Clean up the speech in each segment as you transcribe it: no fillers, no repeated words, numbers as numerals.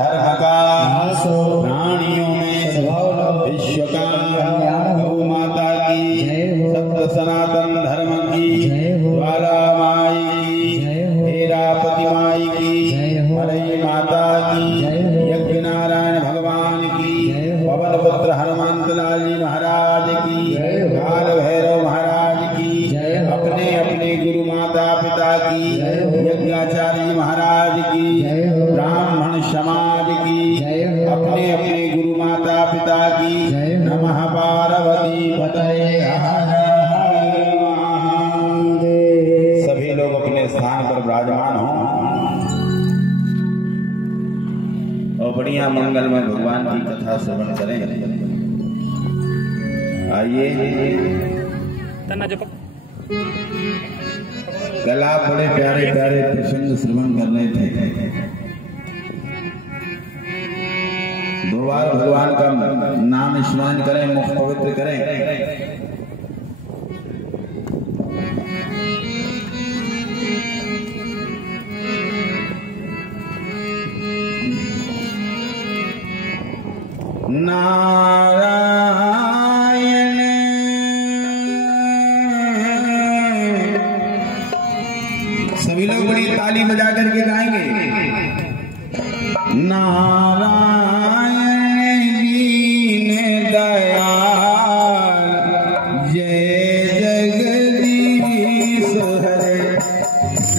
धर्म का प्राणियों में विश्व का गौ माता की सत्य सनातन धर्म की ज्वाला माई की हेरापति माई की मलई माता की यज्ञ नारायण भगवान की पवन पुत्र हनुमंत लाल जी महाराज की काल भैरव महाराज की अपने अपने गुरु माता पिता की यज्ञाचार्य महाराज की ब्राह्मण समाज की अपने अपने गुरु माता पिता की नमः पार्वती पतये हर हर महादेव। सभी लोग अपने स्थान पर विराजमान हों और बढ़िया मंगलमय भगवान की कथा श्रवण करें। आइए कल आप बड़े प्यारे प्यारे प्रसंग श्रवण कर रहे थे। दो बार भगवान का नाम स्मरण करें, मुख पवित्र करें। नारायण सभी लोग बड़ी ताली बजा करके गाएंगे। नारायण दीन दयाल जय जगदीश हरे।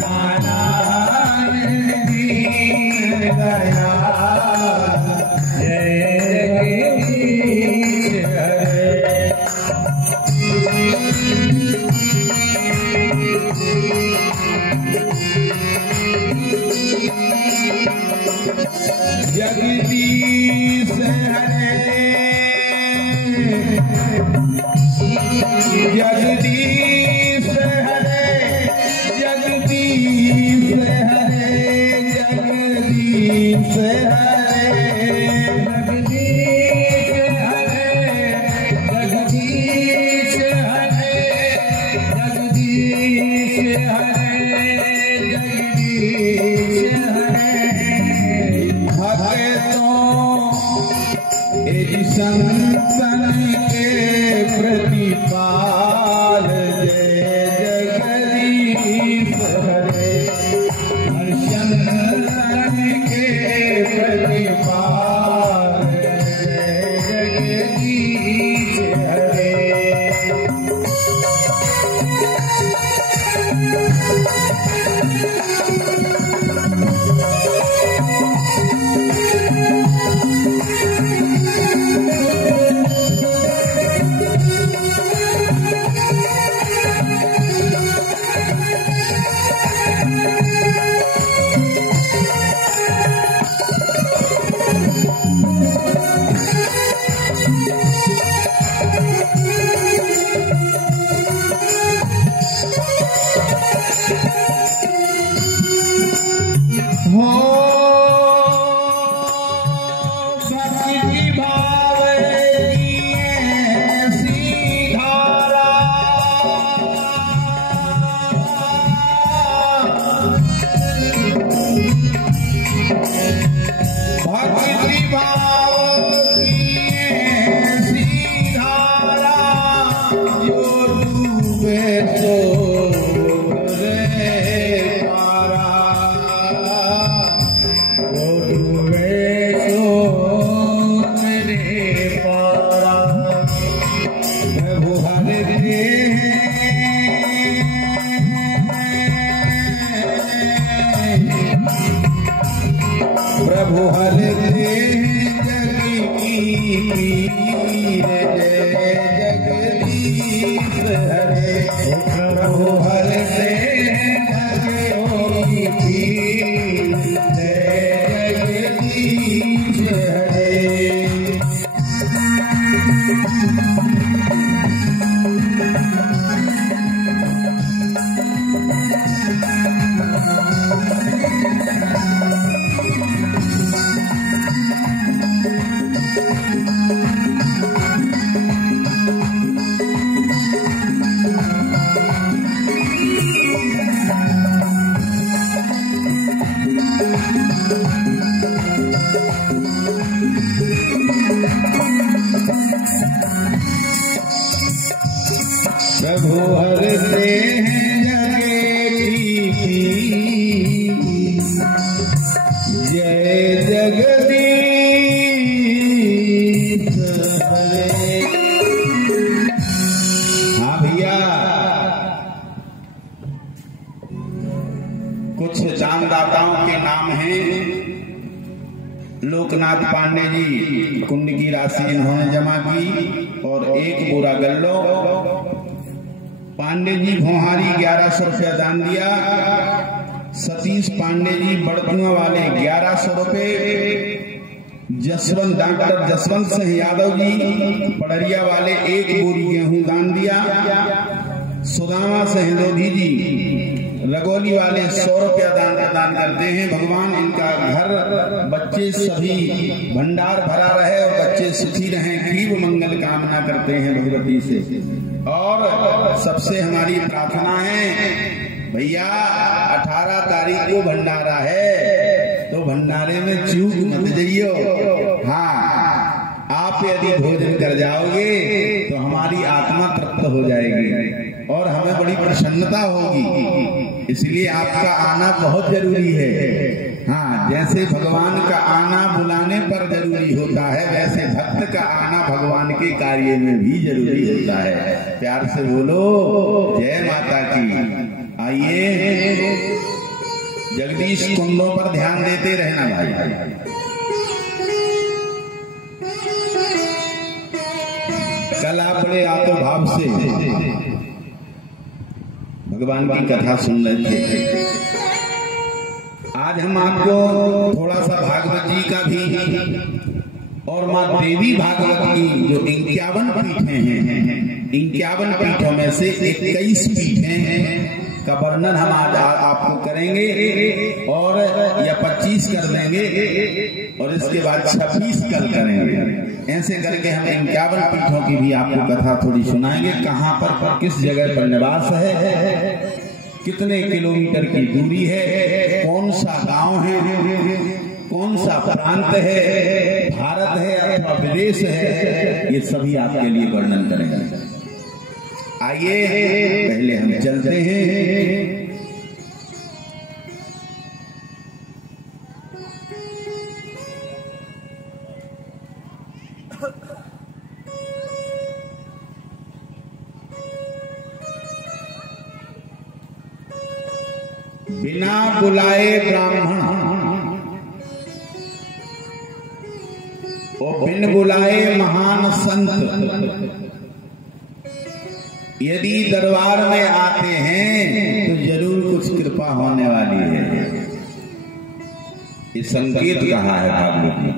नारायण दीन दयाल जय जगदीश हरे। जगदीश हरे जगदीश हरे जगदीश हरे जगदीश हरे जगदीश हरे जगदीश हरे जगदीश हरे संतन के प्रतिपाल जय जगदीश हरे। संतन के प्रतिपाल जय जगदीश हरे। प्रभु हरे जग की पीर जय जगदीश हरे। प्रभु हरे जग की पीर जय जगदीश हरे। लोकनाथ पांडे जी कुंड की राशि इन्होंने जमा की और एक पूरा गल्लो। पांडे जी भोहारी 1100 रुपया दान दिया। सतीश पांडे जी बड़कुआ वाले 1100 रुपये। जसवंत डॉक्टर जसवंत सिंह यादव जी पड़रिया वाले 1 बोरी गेहूं दान दिया। सुदामा सिंह जी रगोली वाले 100 रुपया दान करते हैं। भगवान इनका घर बच्चे सभी भंडार भरा रहे और बच्चे सुखी रहें, खूब मंगल कामना करते हैं भगवती से। और सबसे हमारी प्रार्थना है भैया 18 तारीख को भंडारा है तो भंडारे में चूक मत जाइयो। हाँ, आप यदि भोजन कर जाओगे तो हमारी आत्मा तृप्त हो जाएगी और हमें बड़ी प्रसन्नता होगी, इसलिए आपका आना बहुत जरूरी है। हाँ, जैसे भगवान का आना बुलाने पर जरूरी होता है, वैसे भक्त का आना भगवान के कार्य में भी जरूरी होता है। प्यार से बोलो जय माता की। आइए जगदीश कुंडों पर ध्यान देते रहना भाई। कल आप बड़े आतो भाव से भगवान की कथा सुन रहे थे। आज हम आपको थोड़ा सा भागवत जी का भी और माँ देवी भागवत की जो 51 पीठें हैं, 51 पीठों में से 21 पीठें का वर्णन हम आज आपको करेंगे और या 25 कर देंगे और इसके बाद 26 कल करेंगे। ऐसे करके हम 51 पीठों की भी आपको कथा थोड़ी सुनाएंगे। कहाँ पर किस जगह पर निवास है, कितने किलोमीटर की दूरी है, कौन सा गांव है, कौन सा प्रांत है, भारत है अथवा विदेश है, ये सभी आपके लिए वर्णन करेंगे। आइए पहले हम चलते हैं। बिना बुलाए ब्राह्मण और बिन बुलाए महान संत यदि दरबार में आते हैं तो जरूर कुछ कृपा होने वाली है। ये संकेत कहा है भागवत में।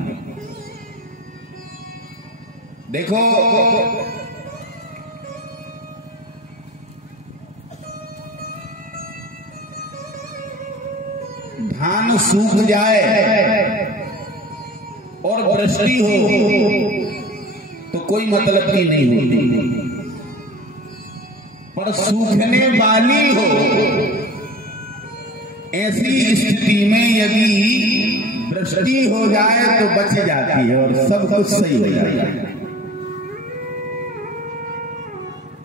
देखो धान सूख जाए और वृष्टि हो तो कोई मतलब की नहीं होती, पर सूखने वाली हो ऐसी स्थिति में यदि वृष्टि हो जाए तो बच जाती है और सब कुछ सही हो जाता है।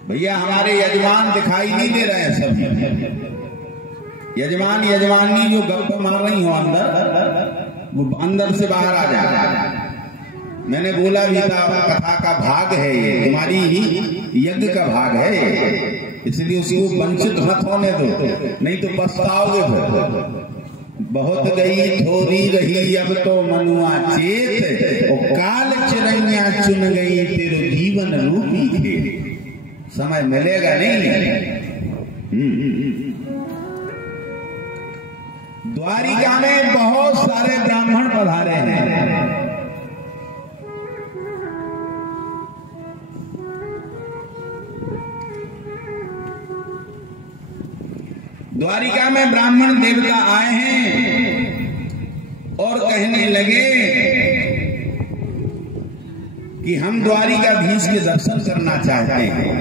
भैया हमारे यजमान दिखाई नहीं दे रहे हैं सब। यजमान यजमानी जो गप्पे मार रही हो अंदर, वो अंदर से बाहर आ जाए। मैंने बोला भी था कथा का भाग है ये, तुम्हारी यज्ञ का भाग है, इसलिए उसको वंचित मत होने दो, नहीं तो पछताओगे फिर। बहुत गई थोड़ी रही अब तो मनुआ चेत, और काल चिरैया चुन गई तेरो जीवन रूपी खेत। समय मिलेगा नहीं। द्वारिका में बहुत सारे ब्राह्मण पधारे हैं। द्वारिका में ब्राह्मण देवता आए हैं और कहने लगे कि हम द्वारिकाधीश के दर्शन करना चाहते हैं,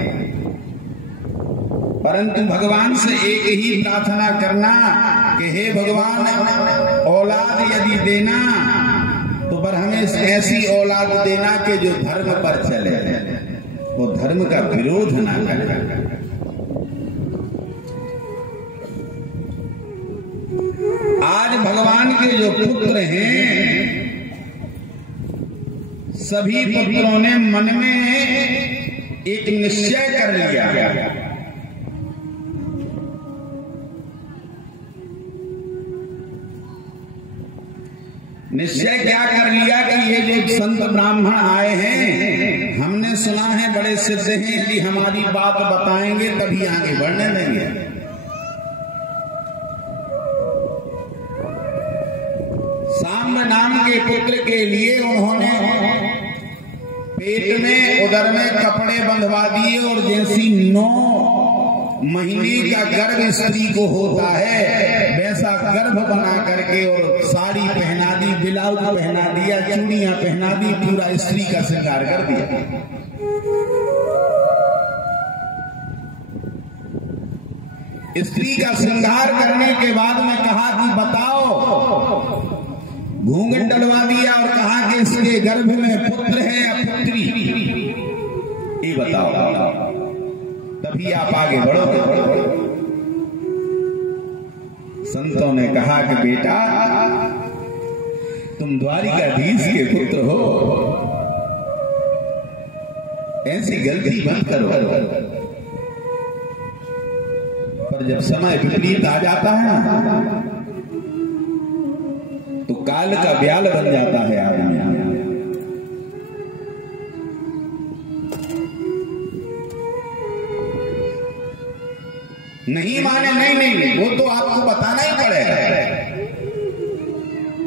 परंतु भगवान से एक ही प्रार्थना करना कि हे भगवान औलाद यदि देना तो पर हमें ऐसी औलाद देना कि जो धर्म पर चले, वो धर्म का विरोध ना करे। आज भगवान के जो पुत्र हैं, सभी पुत्रों ने मन में एक निश्चय कर लिया। निश्चय क्या कर कर लिया कि ये जो संत ब्राह्मण आए हैं, हमने सुना है बड़े सिद्ध हैं कि हमारी बात बताएंगे तभी आगे बढ़ने देंगे। साम्ब नाम के पुत्र के लिए उन्होंने पेट में उदर में कपड़े बंधवा दिए और जैसी 9 महीने का गर्भ स्त्री को होता है वैसा गर्भ बना करके और साड़ी पहना दी, ब्लाउज पहना दिया, चूड़ियां पहना दी, पूरा स्त्री का श्रृंगार कर दिया। स्त्री का श्रृंगार करने के बाद में कहा कि बताओ, घूंघट डलवा दिया और कहा कि इसके गर्भ में पुत्र है या पुत्री, ये बताओ, तभी आप आगे बढ़ोगे। संतों ने कहा कि बेटा तुम द्वारिकाधीश के पुत्र हो, ऐसी गलती मत करो। पर जब समय विपरीत आ जाता है तो काल का ब्याल बन जाता है आदमी। नहीं माने, नहीं, वो तो आपको बताना ही पड़ेगा।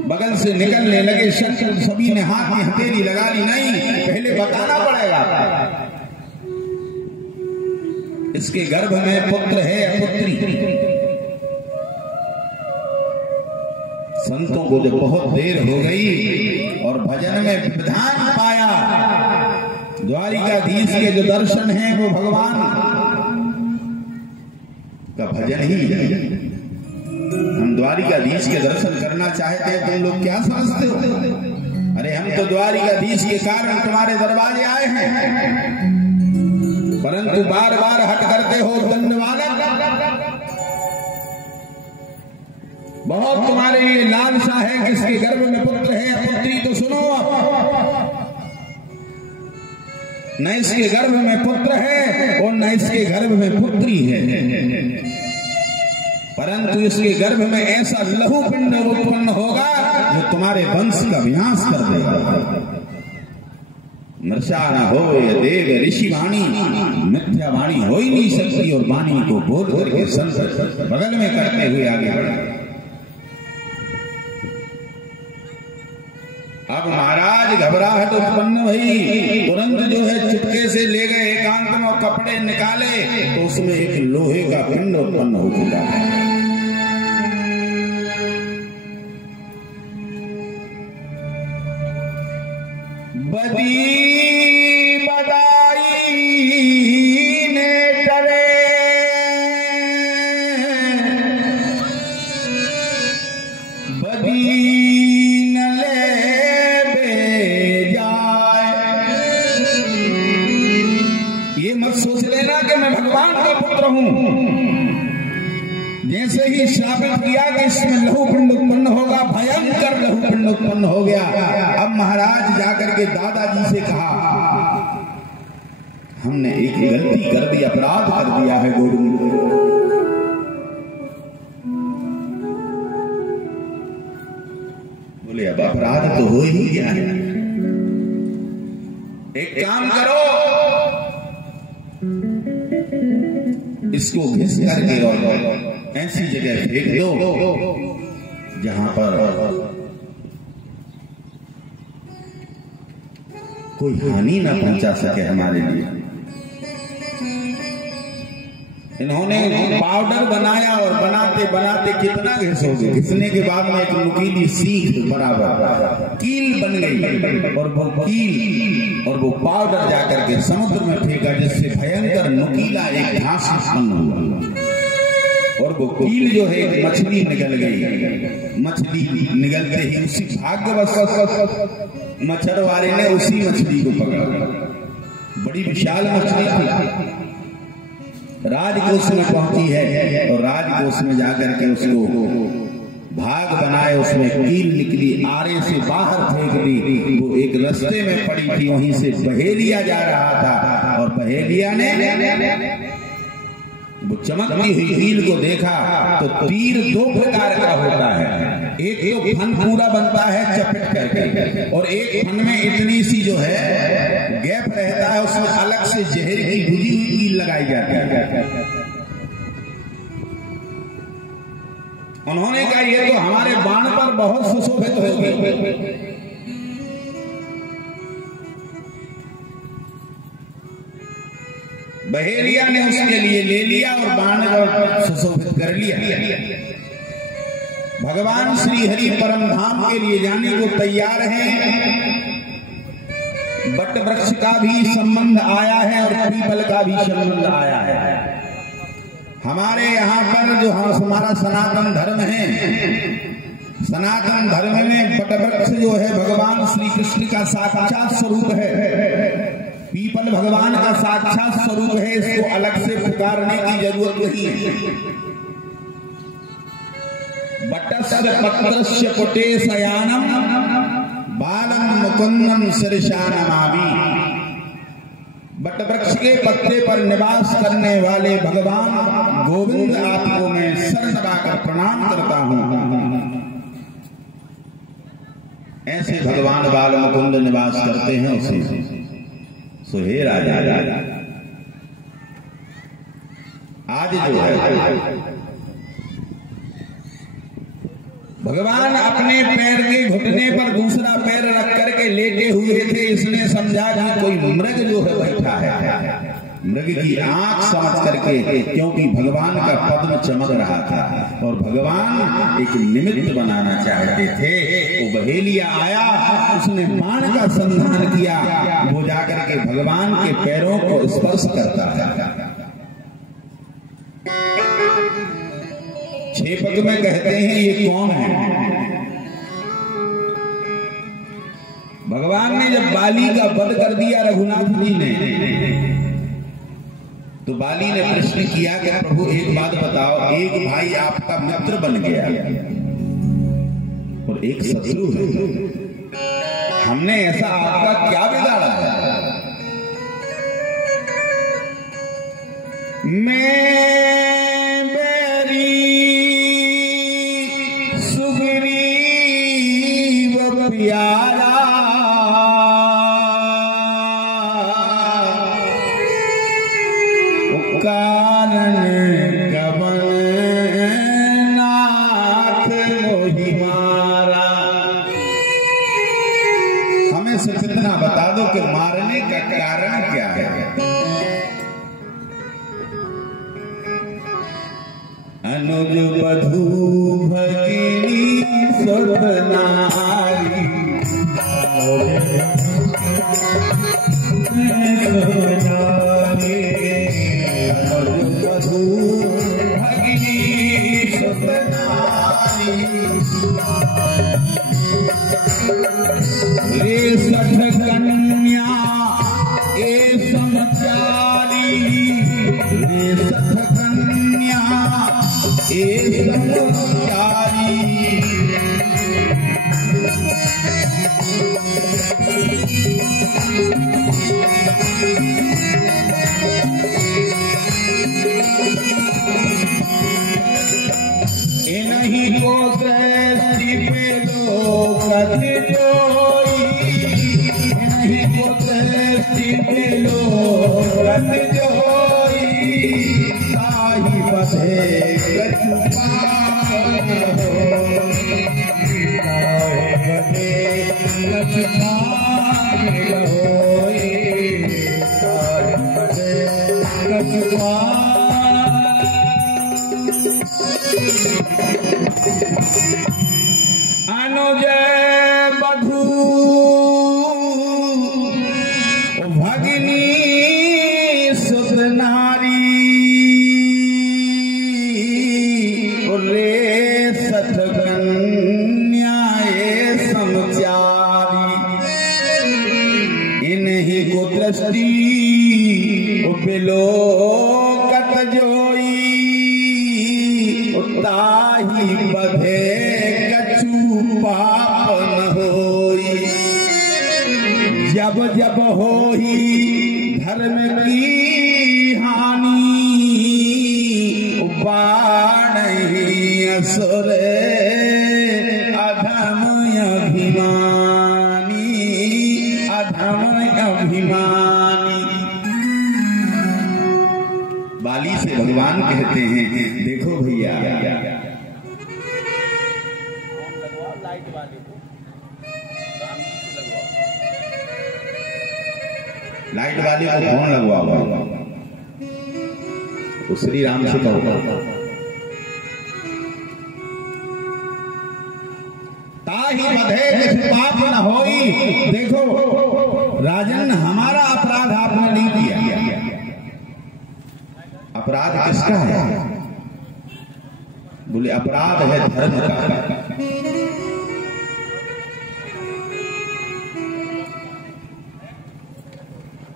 बगल से निकलने लगे सभी ने हाथ में हथेली लगा ली, नहीं, पहले बताना पड़ेगा इसके गर्भ में पुत्र है या पुत्री। संतों को जब बहुत देर हो गई और भजन में विधान पाया, द्वारिकाधीश के जो दर्शन हैं वो भगवान का भजन ही है। हम द्वारिकाधीश के दर्शन करना चाहते हैं, तुम लोग क्या समझते हो? अरे हम तो द्वारिकाधीश के कारण तुम्हारे दरवाजे आए हैं, परंतु बार बार हट करते हो दंडवाना। बहुत तुम्हारे लिए लालसा है किसके गर्भ में पुत्र है या पुत्री, तो सुनो, न इसके गर्भ में पुत्र है और न इसके गर्भ में पुत्री है, परंतु इसके गर्भ में ऐसा लहू पिंड उत्पन्न होगा जो तुम्हारे वंश का विनाश कर देगा। नशा न हो ये देव ऋषि वाणी, मिथ्या वाणी हो ही नहीं सकती, और वाणी को बोध करके संत बगल में करते हुए आगे बढ़े। अब महाराज घबराहट उत्पन्न हुई, तुरंत जो है चुपके से ले गए एकांत में और कपड़े निकाले तो उसमें एक लोहे का पिंड उत्पन्न हो चुका है। बदी बदाई ने डरे, बदी सोच लेना कि मैं भगवान का पुत्र हूं। जैसे ही शापित किया कि इसमें लहू पिंड उत्पन्न होगा, भयंकर लहू पिंड उत्पन्न हो गया। अब महाराज जाकर के दादाजी से कहा, हमने एक गलती कर दी, अपराध कर दिया है गोविंद। बोले अब अपराध तो हो ही गया है, एक काम करो, इसको घिस करके और ऐसी जगह फेंक दो जहां पर कोई हानि ना पहुंचा सके हमारे लिए। इन्होंने पाउडर बनाया और बनाते बनाते कितना घिसोगे, घिसने के बाद में एक नुकीली सीख बराबर कील बन गई, और वो कील और वो पाउडर जाकर के समुद्र में फेंका, जिससे भयंकर नुकीला एक घास उत्पन्न हुआ, और वो कील जो है एक मछली निकल गई। मछली निकलते ही उसी भाग्यवश मछुआरे ने उसी मछली को पकड़ा, बड़ी विशाल मछली थी, राजकोष में पहुंची है, और राजकोष में जाकर के उसको भाग बनाए, उसमें कील निकली, आरे से बाहर फेंक दी। वो एक रास्ते में पड़ी थी, वहीं से पहेलिया जा रहा था, और पहेलिया ने वो चमकती हुई हील को देखा तो तीर दो प्रकार का होता है, एक तो फन पूरा बनता है चपट करके, और एक फन में इतनी सी जो है गैप रहता है, उसमें अलग से जहर की भुजी हुई कील लगाई जाती है। उन्होंने कहा ये तो हमारे बाण पर बहुत सुशोभित होगी। बहेलिया ने उसके लिए ले लिया और बाण को सुशोभित कर लिया। भगवान श्री हरि परम धाम के लिए जाने को तैयार हैं। बट वृक्ष का भी संबंध आया है और पीपल का भी संबंध आया है। हमारे यहाँ पर जो हमारा सनातन धर्म है, सनातन धर्म में बटवृक्ष जो है भगवान श्री कृष्ण का साक्षात स्वरूप है, पीपल भगवान का साक्षात स्वरूप है, इसको अलग से पुकारने की जरूरत नहीं है। बटस्य पत्रस्य पुटे शयानम बालम मुकुंदम शिरशानमामि। बटवृक्ष के पत्ते पर निवास करने वाले भगवान गोविंद आपको मैं सर नवाकर प्रणाम करता हूं। ऐसे भगवान बाल मुकुंद निवास करते हैं उसे सुहे राजा। आज जो है भगवान अपने पैर के घुटने पर दूसरा पैर रख करके लेटे हुए थे। इसने समझा कि कोई मृग जो है बैठा है, मृग की आंख समझ करके, क्योंकि भगवान का पद्म चमक रहा था और भगवान एक निमित्त बनाना चाहते थे। वो बहेलिया आया, उसने बाण का संधान किया, वो जाकर के भगवान के पैरों को स्पर्श करता है। छेपक में कहते हैं ये कौन है। भगवान ने जब बाली का वध कर दिया रघुनाथ जी ने, तो बाली ने प्रश्न किया कि प्रभु एक बात बताओ, एक भाई आपका मित्र बन गया और एक शत्रु है, हमने ऐसा आपका क्या बिगाड़ा है? मैं प्यारा कारण कवन नाथ मोहि मारा। हमें सिर्फ इतना बता दो कि मारने का कारण क्या है। अनुज वधू भगिनी स्वप्नारी, अनुज वधू भगिनी स्वप्नारी, रे सठ कन्या ए समचारी, रे सठ कन्या ए समचारी। इन्हीं को सृष्टि पे लोकत जोई, इन्हीं को सृष्टि पे लोकत जोई, ताहि बधे कछु पावन होई, ताहि बधे कछु पावन होई, ताहि बधे कछु पावन। अनुज वधू भगिनी सुत नारी, रे सठ कन्या ए समचारी, इन्हीं को दृष्टि बिलोकत जोई, ताहि बधे कछु पाप न होई। जब जब होई धर्म की हानि, असुरे अधम अभिमानी, अधम अभिमानी। बाली से भगवान कहते हैं, देखो भैया, लाइट वाले को फोन लगवाओ, तो श्री राम से कहो ताहि बधे पाप न होई। देखो राजन, हमारा अपराध आपने नहीं किया। अपराध किसका है? बोले अपराध है धर्म का।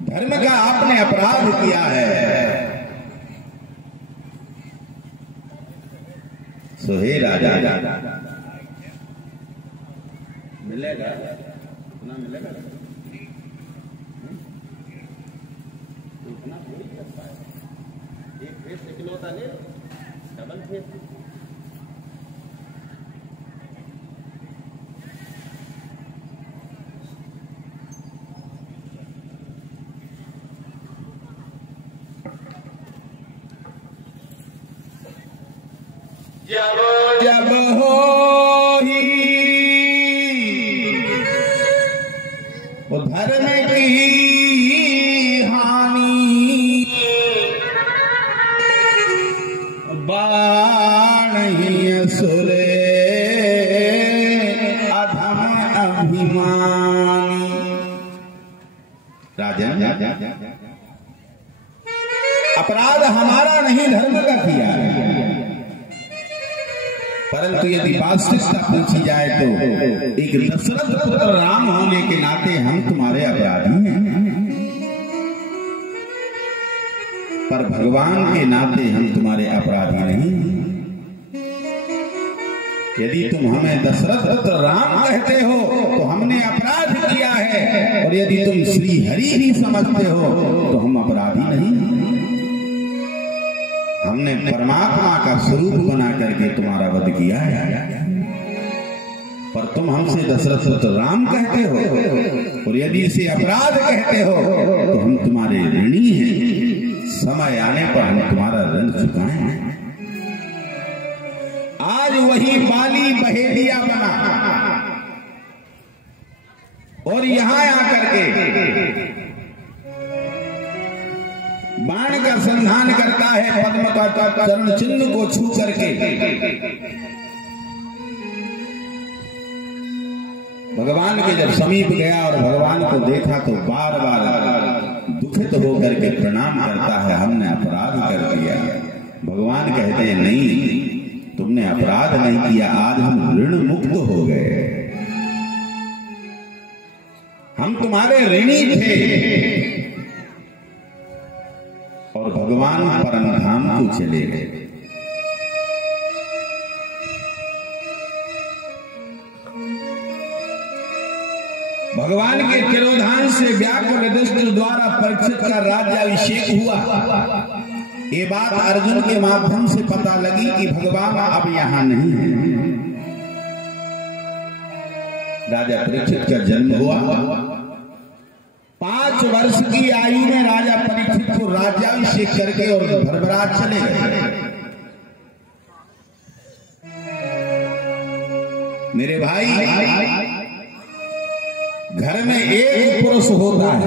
धर्म का आपने अपराध किया है। सो हे राजा, मिलेगा उतना, मिलेगा उतना थोड़ी कर पाए। एक फेस इकलौता ले, डबल फेस। जब जब हो ही धर्म की हानि, बाण ही असुरे अधम अभिमानी। राजन, अपराध हमारा नहीं धर्म का किया है। परंतु यदि वास्तविकता पूछी जाए तो एक दशरथ पुत्र राम होने के नाते हम तुम्हारे अपराधी हैं, पर भगवान के नाते हम तुम्हारे अपराधी नहीं। यदि तुम हमें दशरथ पुत्र राम कहते हो तो हमने अपराध किया है, और यदि तुम श्री हरि ही समझते हो तो हम अपराधी नहीं। हमने परमात्मा का स्वरूप बना करके तुम्हारा वध किया है, पर तुम हमसे दशरथ पुत्र राम कहते हो, और यदि इसे अपराध कहते हो तो हम तुम्हारे ऋणी हैं। समय आने पर हम तुम्हारा ऋण चुकाएंगे। आज वही बाली बहेलिया बना और यहां आकर के बाण का संधान करता है, पद्म का चरण चिन्ह को छू करके। भगवान के जब समीप गया और भगवान को देखा तो बार बार दुखित होकर के प्रणाम करता है, हमने अपराध कर दिया। भगवान कहते हैं नहीं, तुमने अपराध नहीं किया, आज हम ऋण मुक्त हो गए। हम तुम्हारे ऋणी थे और भगवान परम धाम को चले गए। भगवान के तिरोधान से व्याकुल युधिष्ठिर द्वारा परीक्षित का राज्याभिषेक हुआ। ये बात अर्जुन के माध्यम से पता लगी कि भगवान अब यहां नहीं है। राजा परीक्षित का जन्म हुआ। 5 वर्ष की आयु में राजा परीक्षित को राज्याभिषेक करके और भरभराट चले गए। मेरे भाई, घर में एक पुरुष होता है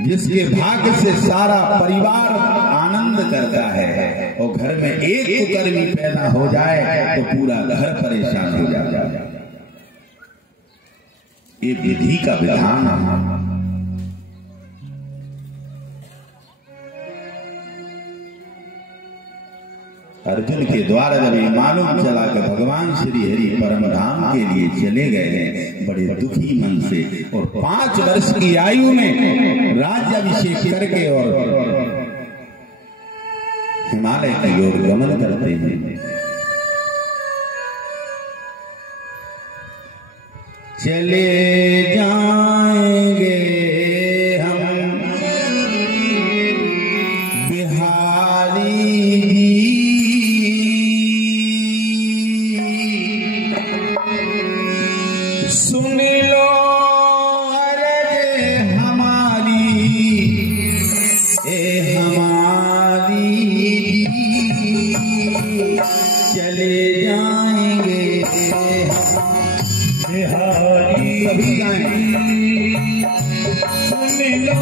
जिसके भाग्य से सारा परिवार आनंद करता है, और घर में एक कुकर्मी पैदा हो जाए तो पूरा घर परेशान हो जाता है। ये विधि का विधान है। अर्जुन के द्वारा जब ये मालूम चला कि भगवान श्री हरि परम धाम के लिए चले गए हैं, बड़े दुखी मन से, और 5 वर्ष की आयु में राज्याभिषेक करके और हिमालय की ओर गमन करते हैं। चले जाएंगे हम बिहारी सभी गाएं। सुन लो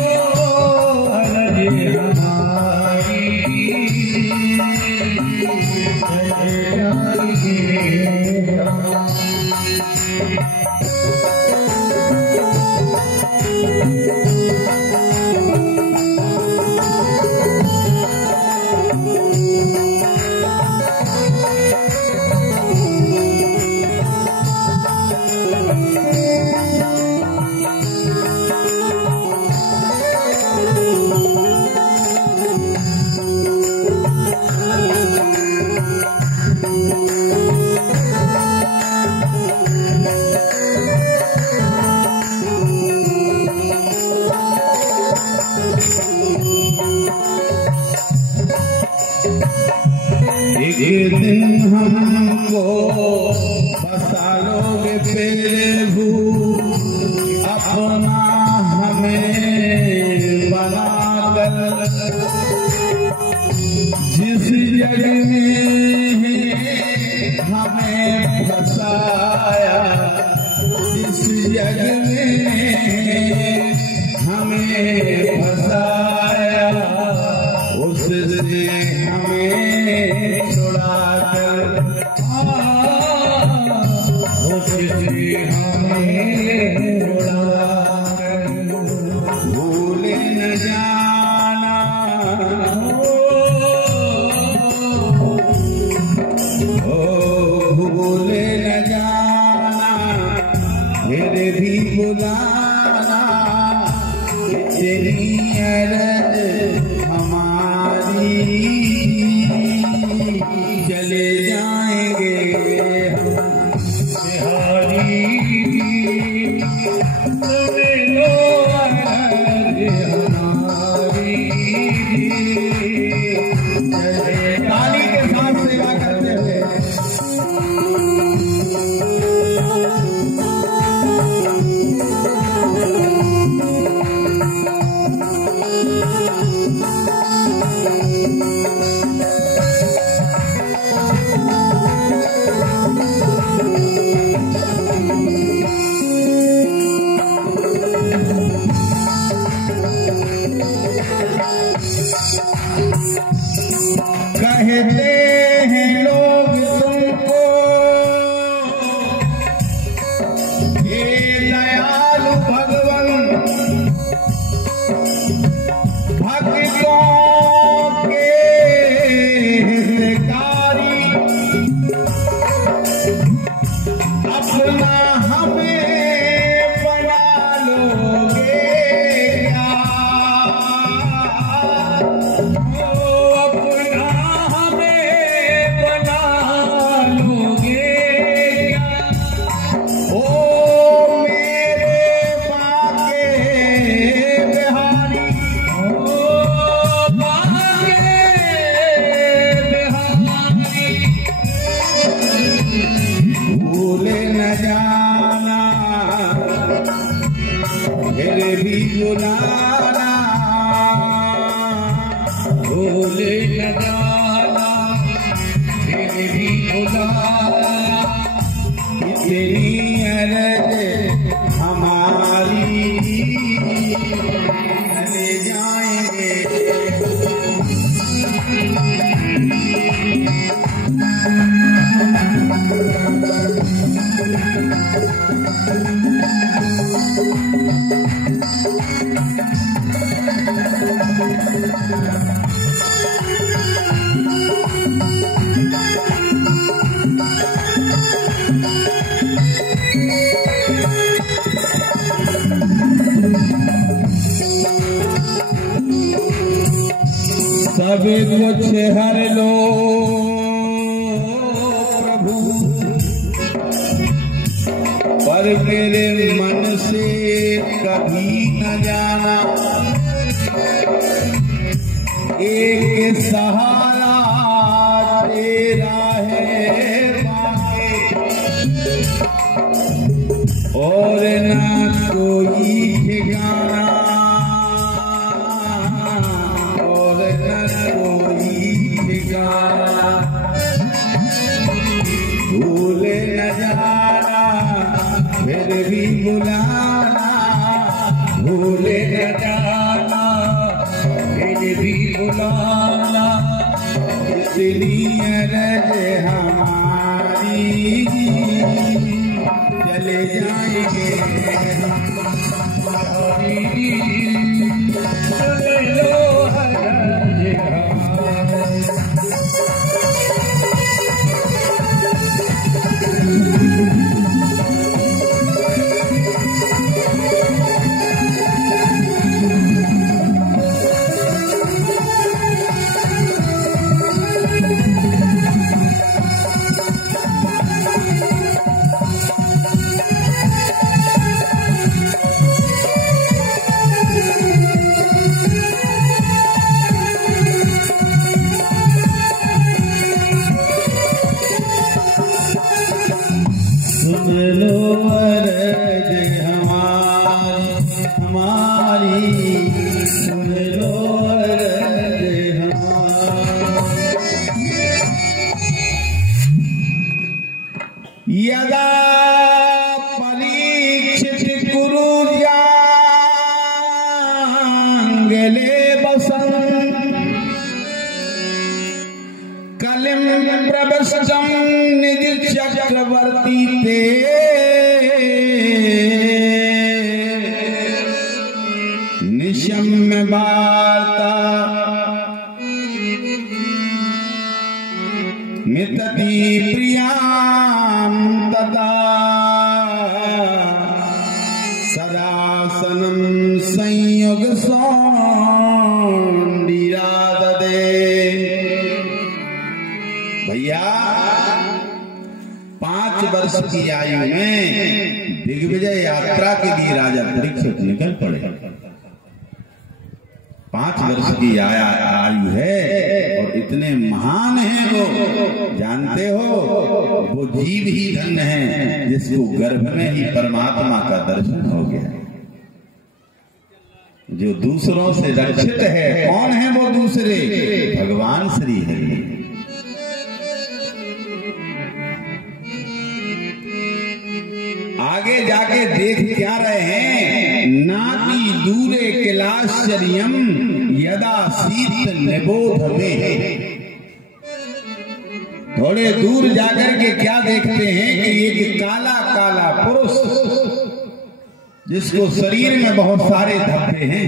अरज हमारी, एक दिन हमको बसा लोगे प्रभु, अपना हमें बनाकर, जिस जग में हमें फंसाया, जिस जग में हमें फंसाया, उसने हमें छुड़ाकर, उसने हमें छुड़ाकर, भूले न जाना, भूले न जाना, फिर भी बुलाना, तेरी अरज हमारी, चले जाएंगे बिहारी। सुन लो अरज हमारी, ताली के साथ सेवा करते हुए कहते हैं लोग तुमको हे दयालु भगवन, भक्तों के हितकारी, अपना हमें बना लोगे क्या, फिर भी बुलाना, भूले न जाना, फिर भी बुलाना, तेरी अरज हमारी, चले जाएंगे सब कुछ हर लो प्रभु, पर मेरे मन से कभी न जाना, एक सहारा तेरा है बाकी, और न कोई ठिकाना, और न कोई ठिकाना, भूल न जाना फिर भी बुलाना, भूले न जाना, फिर भी बुलाना, इतनी अरज हमारी, चले जाएंगे चले लो अरज सुन लो अरज हमारी, सुन लो अरज हमारी। यदा परीक्षित कुरु जांगले बसन, कलिम प्रवशम निज चक्रवर्ती ते, निशम्य वार्ता मितति प्रियां तदा, सदासनं संयोग सौंदीराददे। भैया 5 वर्ष की आयु में दिग्विजय यात्रा के लिए राजा परीक्षित निकल पड़े। 5 वर्ष की आयु है और इतने महान हैं वो, जानते हो वो जीव ही धन्य है जिसको गर्भ में ही परमात्मा का दर्शन हो गया। जो दूसरों से रक्षित है, कौन है वो दूसरे? भगवान श्री हरि। आगे जाके देख क्या रहे हैं, नाति दूरे कैलाश्चर्यम यदा शीत निबोध में। थोड़े दूर जाकर के क्या देखते हैं कि एक काला काला पुरुष, जिसको शरीर में बहुत सारे धब्बे हैं,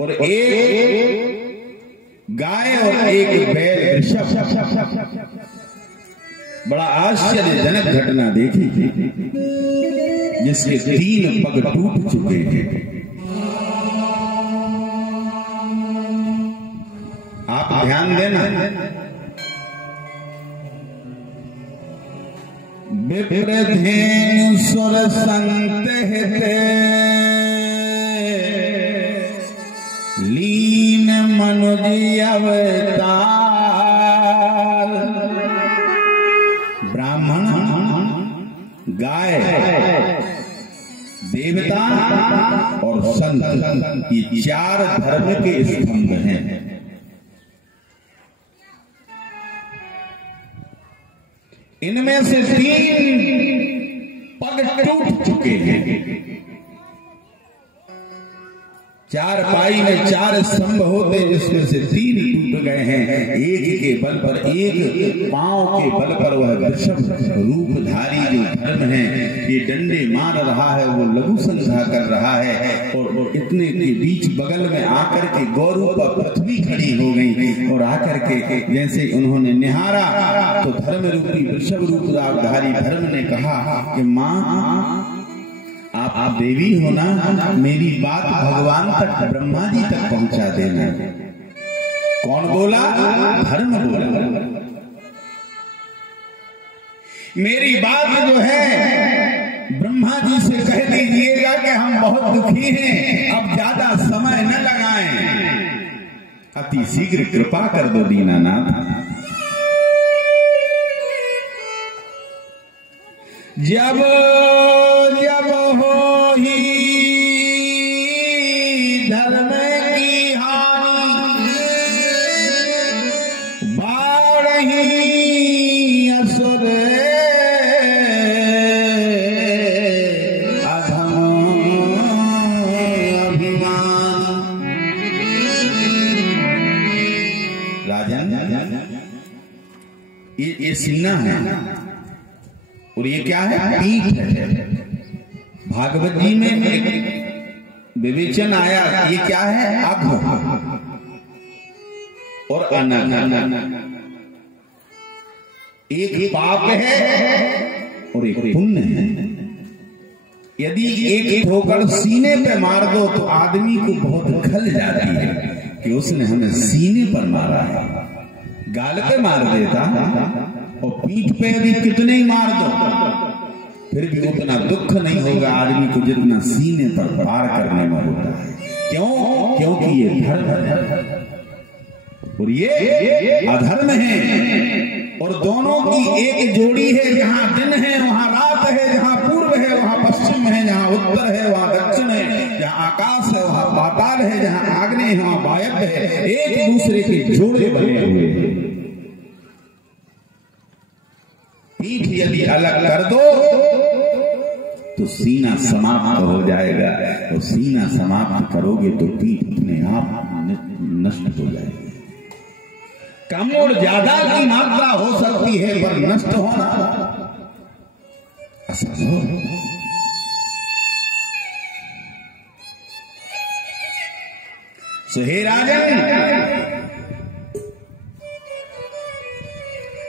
और एक गाय और एक बैल वृषभ। बड़ा आश्चर्यजनक घटना देखी, जिसके 3 पग टूट चुके थे। आप ध्यान देना, विप्रधेनु सुर संत हिते, लीन मनुज अवतार। ब्राह्मण, गाय, देवता और संत, ये 4 धर्म के स्तंभ हैं। इनमें से 3 पग टूट चुके हैं। 4 पाई में 4 स्तंभ होते, जिसमें से 3 टूट गए हैं। एक के बल पर, एक पांव के बल पर वह वृषभ रूपधारी जो धर्म है, ये डंडे मार रहा है, वो लघु संध्या कर रहा है। और इतने के बीच बगल में आकर के गौरूपा पृथ्वी खड़ी हो गई, और आकर के जैसे उन्होंने निहारा तो धर्म रूपी वृषभ रूपधारी धर्म ने कहा कि माँ, आप देवी हो ना, मेरी बात भगवान तक, ब्रह्मा जी तक पहुंचा देना। कौन बोला? धर्म बोला। मेरी बात जो है ब्रह्मा जी से कह दीजिएगा कि हम बहुत दुखी हैं, अब ज्यादा समय न लगाएं, अति शीघ्र कृपा कर दो दीनानाथ। जब जब हो ही धर्म की हानि, बाढ़ ही असुर और ये क्या है? पीठ है। भागवत जी में एक विवेचन आया, ये क्या है? अघ और अनघ। एक पाप है और एक पुण्य है। यदि एक ठोकर सीने पे मार दो तो आदमी को बहुत खल जाती है कि उसने हमें सीने पर मारा है। गाल पे मार देता और पीठ पे यदि कितने ही मार दो फिर भी उतना दुख नहीं होगा आदमी को जितना सीने पर वार करने में होता है। क्यों? क्योंकि ये धर्म है और ये अधर्म है। और दोनों की एक जोड़ी है, जहां दिन है वहां रात है, जहां पूर्व है वहां पश्चिम है, जहां उत्तर है वहां दक्षिण है, जहां आकाश है वहां पाताल है, जहां आग्नेय है वहां वायव्य है। एक दूसरे के जोड़े बने हुए हैं। पीठ यदि अलग कर दो तो सीना समाप्त हो जाएगा, और सीना समाप्त करोगे तो पीठ अपने आप नष्ट हो जाएगी। कम और ज्यादा की मात्रा हो सकती है पर नष्ट होना असंभव। सो हे राजन,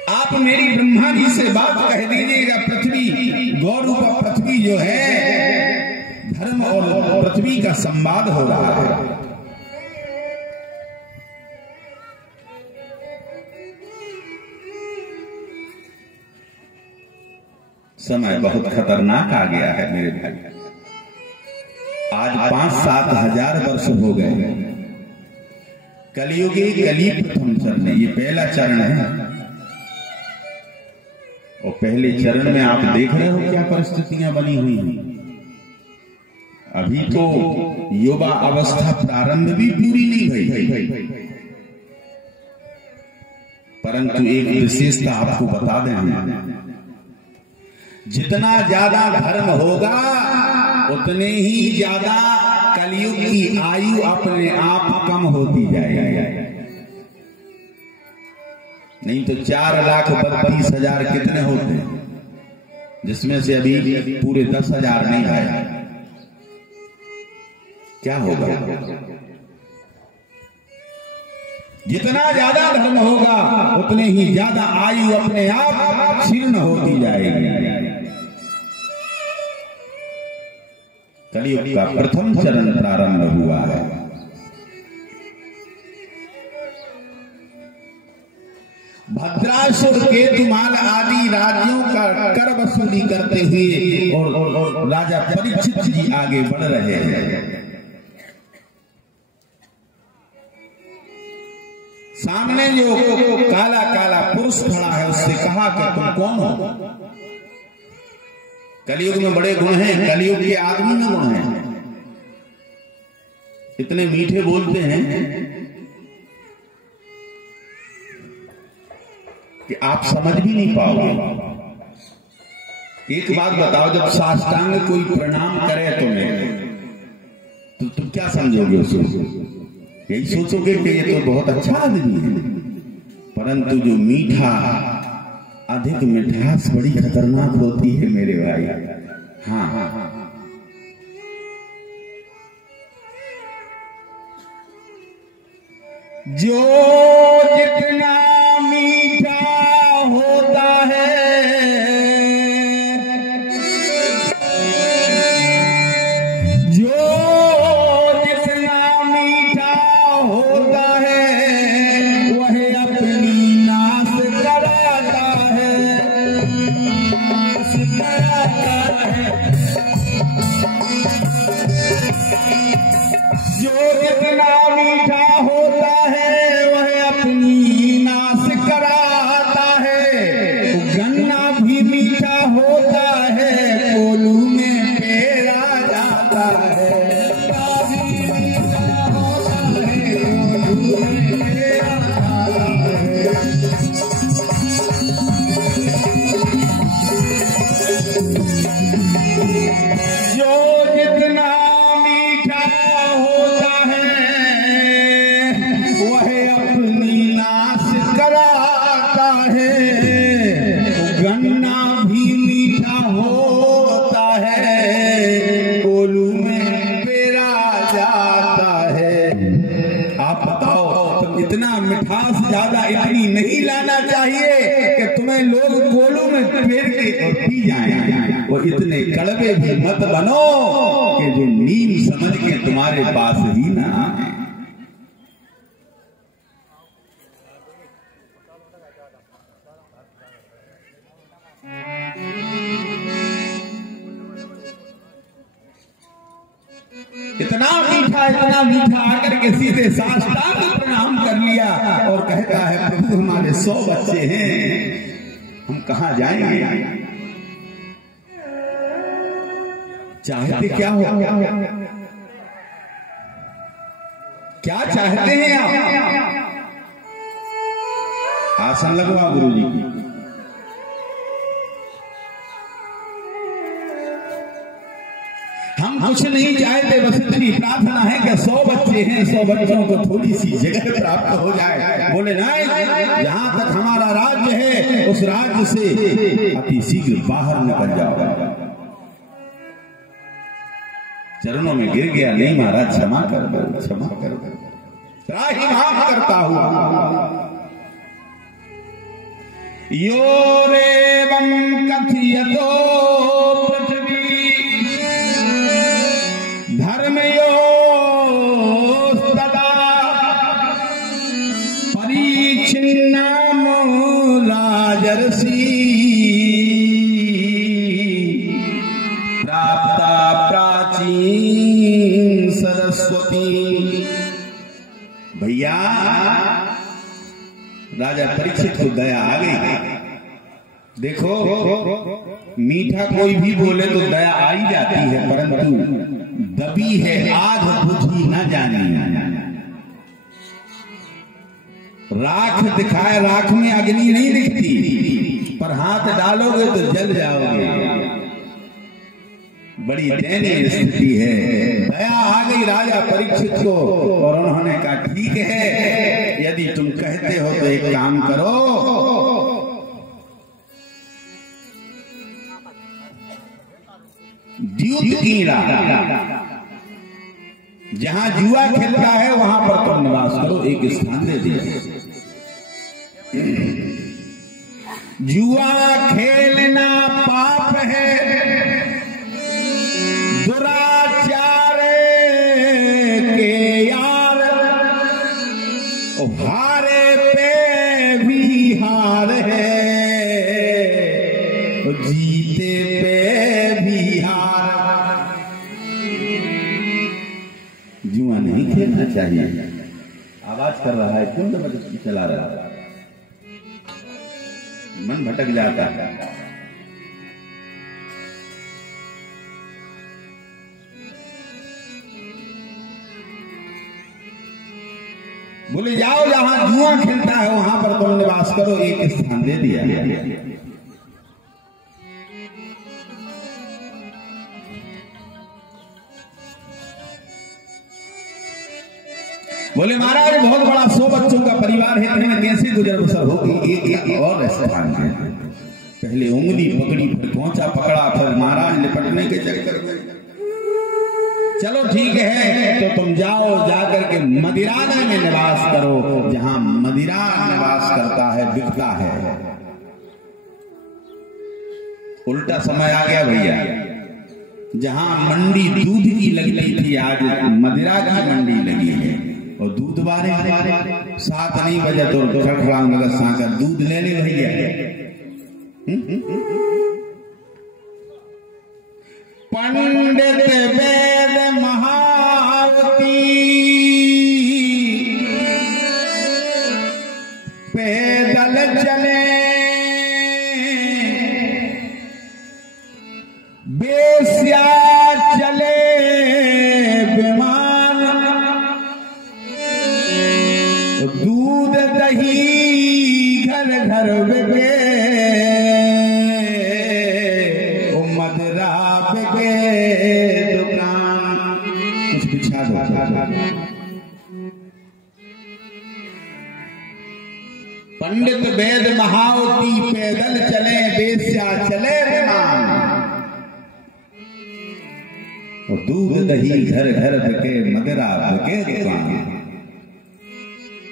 आप मेरी ब्रह्मा जी से बात कह दीजिएगा। पृथ्वी, गौरूपा पृथ्वी जो है, धर्म और पृथ्वी का संवाद हो रहा है। समय बहुत खतरनाक आ गया है मेरे भाई। आज 5-7 हजार वर्ष हो गए। कलियुगी कली प्रथम चरण, ये पहला चरण है। और पहले चरण में आप देख रहे हो क्या परिस्थितियां बनी हुई हैं। अभी तो युवा अवस्था प्रारंभ भी पूरी नहीं हुई, परंतु एक विशेषता आपको बता दें, जितना ज्यादा धर्म होगा उतने ही ज्यादा कलयुग की आयु अपने आप कम होती जाएगी। नहीं तो 4,32,000 कितने होते हैं, जिसमें से अभी पूरे 10,000 नहीं आए। क्या होगा? जितना ज्यादा धर्म होगा उतने ही ज्यादा आयु अपने आप क्षीण होती जाएगी। कलियुग का प्रथम चरण प्रारंभ हुआ है। भद्रासुर, केतुमाल आदि राज्यों का कर वसूली करते हुए और राजा परीक्षित जी आगे बढ़ रहे हैं। सामने जो काला काला पुरुष खड़ा है उससे कहा कि तुम कौन हो? कलियुग में बड़े गुण हैं, कलियुग के आदमी में गुण हैं। इतने मीठे बोलते हैं कि आप समझ भी नहीं पाओगे। एक बात बताओ, जब साष्टांग कोई प्रणाम करे तुम्हें तो तुम क्या समझोगे उसको? यही सोचोगे कि ये तो बहुत अच्छा आदमी है। परंतु जो मीठा, अधिक मिठास बड़ी खतरनाक होती है मेरे भाई। हाँ, जो जितना मीठा होता है, जो जितना मीठा होता है वह अपनी नाश कराता है। जो जितना मीठा होता है वह अपनी नाश कराता है। गन्ना भी मीठा होता है, कोलू में पेरा जाता है। जो जितना मीठा होता है वह अपनी नाश कराता है। गन्ना भी मीठा और पी जाएं। वो इतने कड़वे भी मत बनो कि जो नीम समझ के तुम्हारे पास ही ना आए। इतना मीठा आकर के सीधे साष्टांग प्रणाम कर लिया और कहता है प्रभु हमारे 100 बच्चे हैं, हम कहां जाएंगे? चाहते क्या हो? क्या चाहते हैं आप? आसन लगवा गुरु जी की। हम कुछ नहीं चाहते, बस इतनी प्रार्थना है कि 100 बच्चे हैं, 100 बच्चों को थोड़ी सी जगह प्राप्त हो जाए। बोले नहीं, जहां तक हमारा राज्य है उस राज्य से अति शीघ्र बाहर निकल जाओ। चरणों में गिर गया, नहीं महाराज क्षमा कर दो, क्षमा कर दो, त्राहि माफ करता हूं। योरेवं कथयतो पृथ्वी धर्मयो सदा परिच्छिन्नामो राजर्षि प्राप्ता प्राचीन सरस्वती। भैया राजा परीक्षित को दया आ गई। देखो मीठा कोई भी बोले तो दया आ ही जाती है, परंतु दबी है आग बुझी न जानी। राख दिखाए, राख में अग्नि नहीं दिखती, पर हाथ डालोगे तो जल जाओगे। बड़ी दयनीय स्थिति है। दया आ गई राजा परीक्षित को और उन्होंने कहा ठीक है, यदि तुम कहते हो तो एक काम करो, द्यूत कीड़ा जहां जुआ खेलता है वहां पर तुम निवास करो, एक स्थान दे दिया। जुआ खेलना पाप है, दुराचार के यार, हारे पे भी हार है, जीते पे भी हार। जुआ नहीं खेलना चाहिए। आवाज कर रहा है, क्यों जबरदस्ती चला रहा है? मन भटक जाता है। बोले जाओ जहां जुआ खेलता है वहां पर तुम निवास करो, एक स्थान दे दिया। बोले महाराज बहुत बड़ा 100 बच्चों का परिवार है, तुम्हें कैसे गुजर बसर होगी? एक और स्थान है। पहले उंगली पकड़ी, फिर पहुंचा पकड़ा, फिर महाराज लिपटने के चक्कर में चलो ठीक है तो तुम जाओ, जाकर के मदिरालय में निवास करो, जहां मदिरा निवास करता है, बिकता है। उल्टा समय आ गया भैया। जहां मंडी दूध की लगती थी, आज मदिरा की मंडी लगी है। और दूध बारे 7 नहीं बजे तो खड़खड़ांग लगा सागर दूध ले ले भैया। पंडित वेद महावती पैदल चले, बेस्या चले विमान, दूध दही घर घर बिके, मदरा बिके दुकान। कुछ बिछा दो। पंडित वेद महावती पैदल चले, बेस्या चले विमान, और दूध दही घर घर बिके, मदरा बिके दुकान।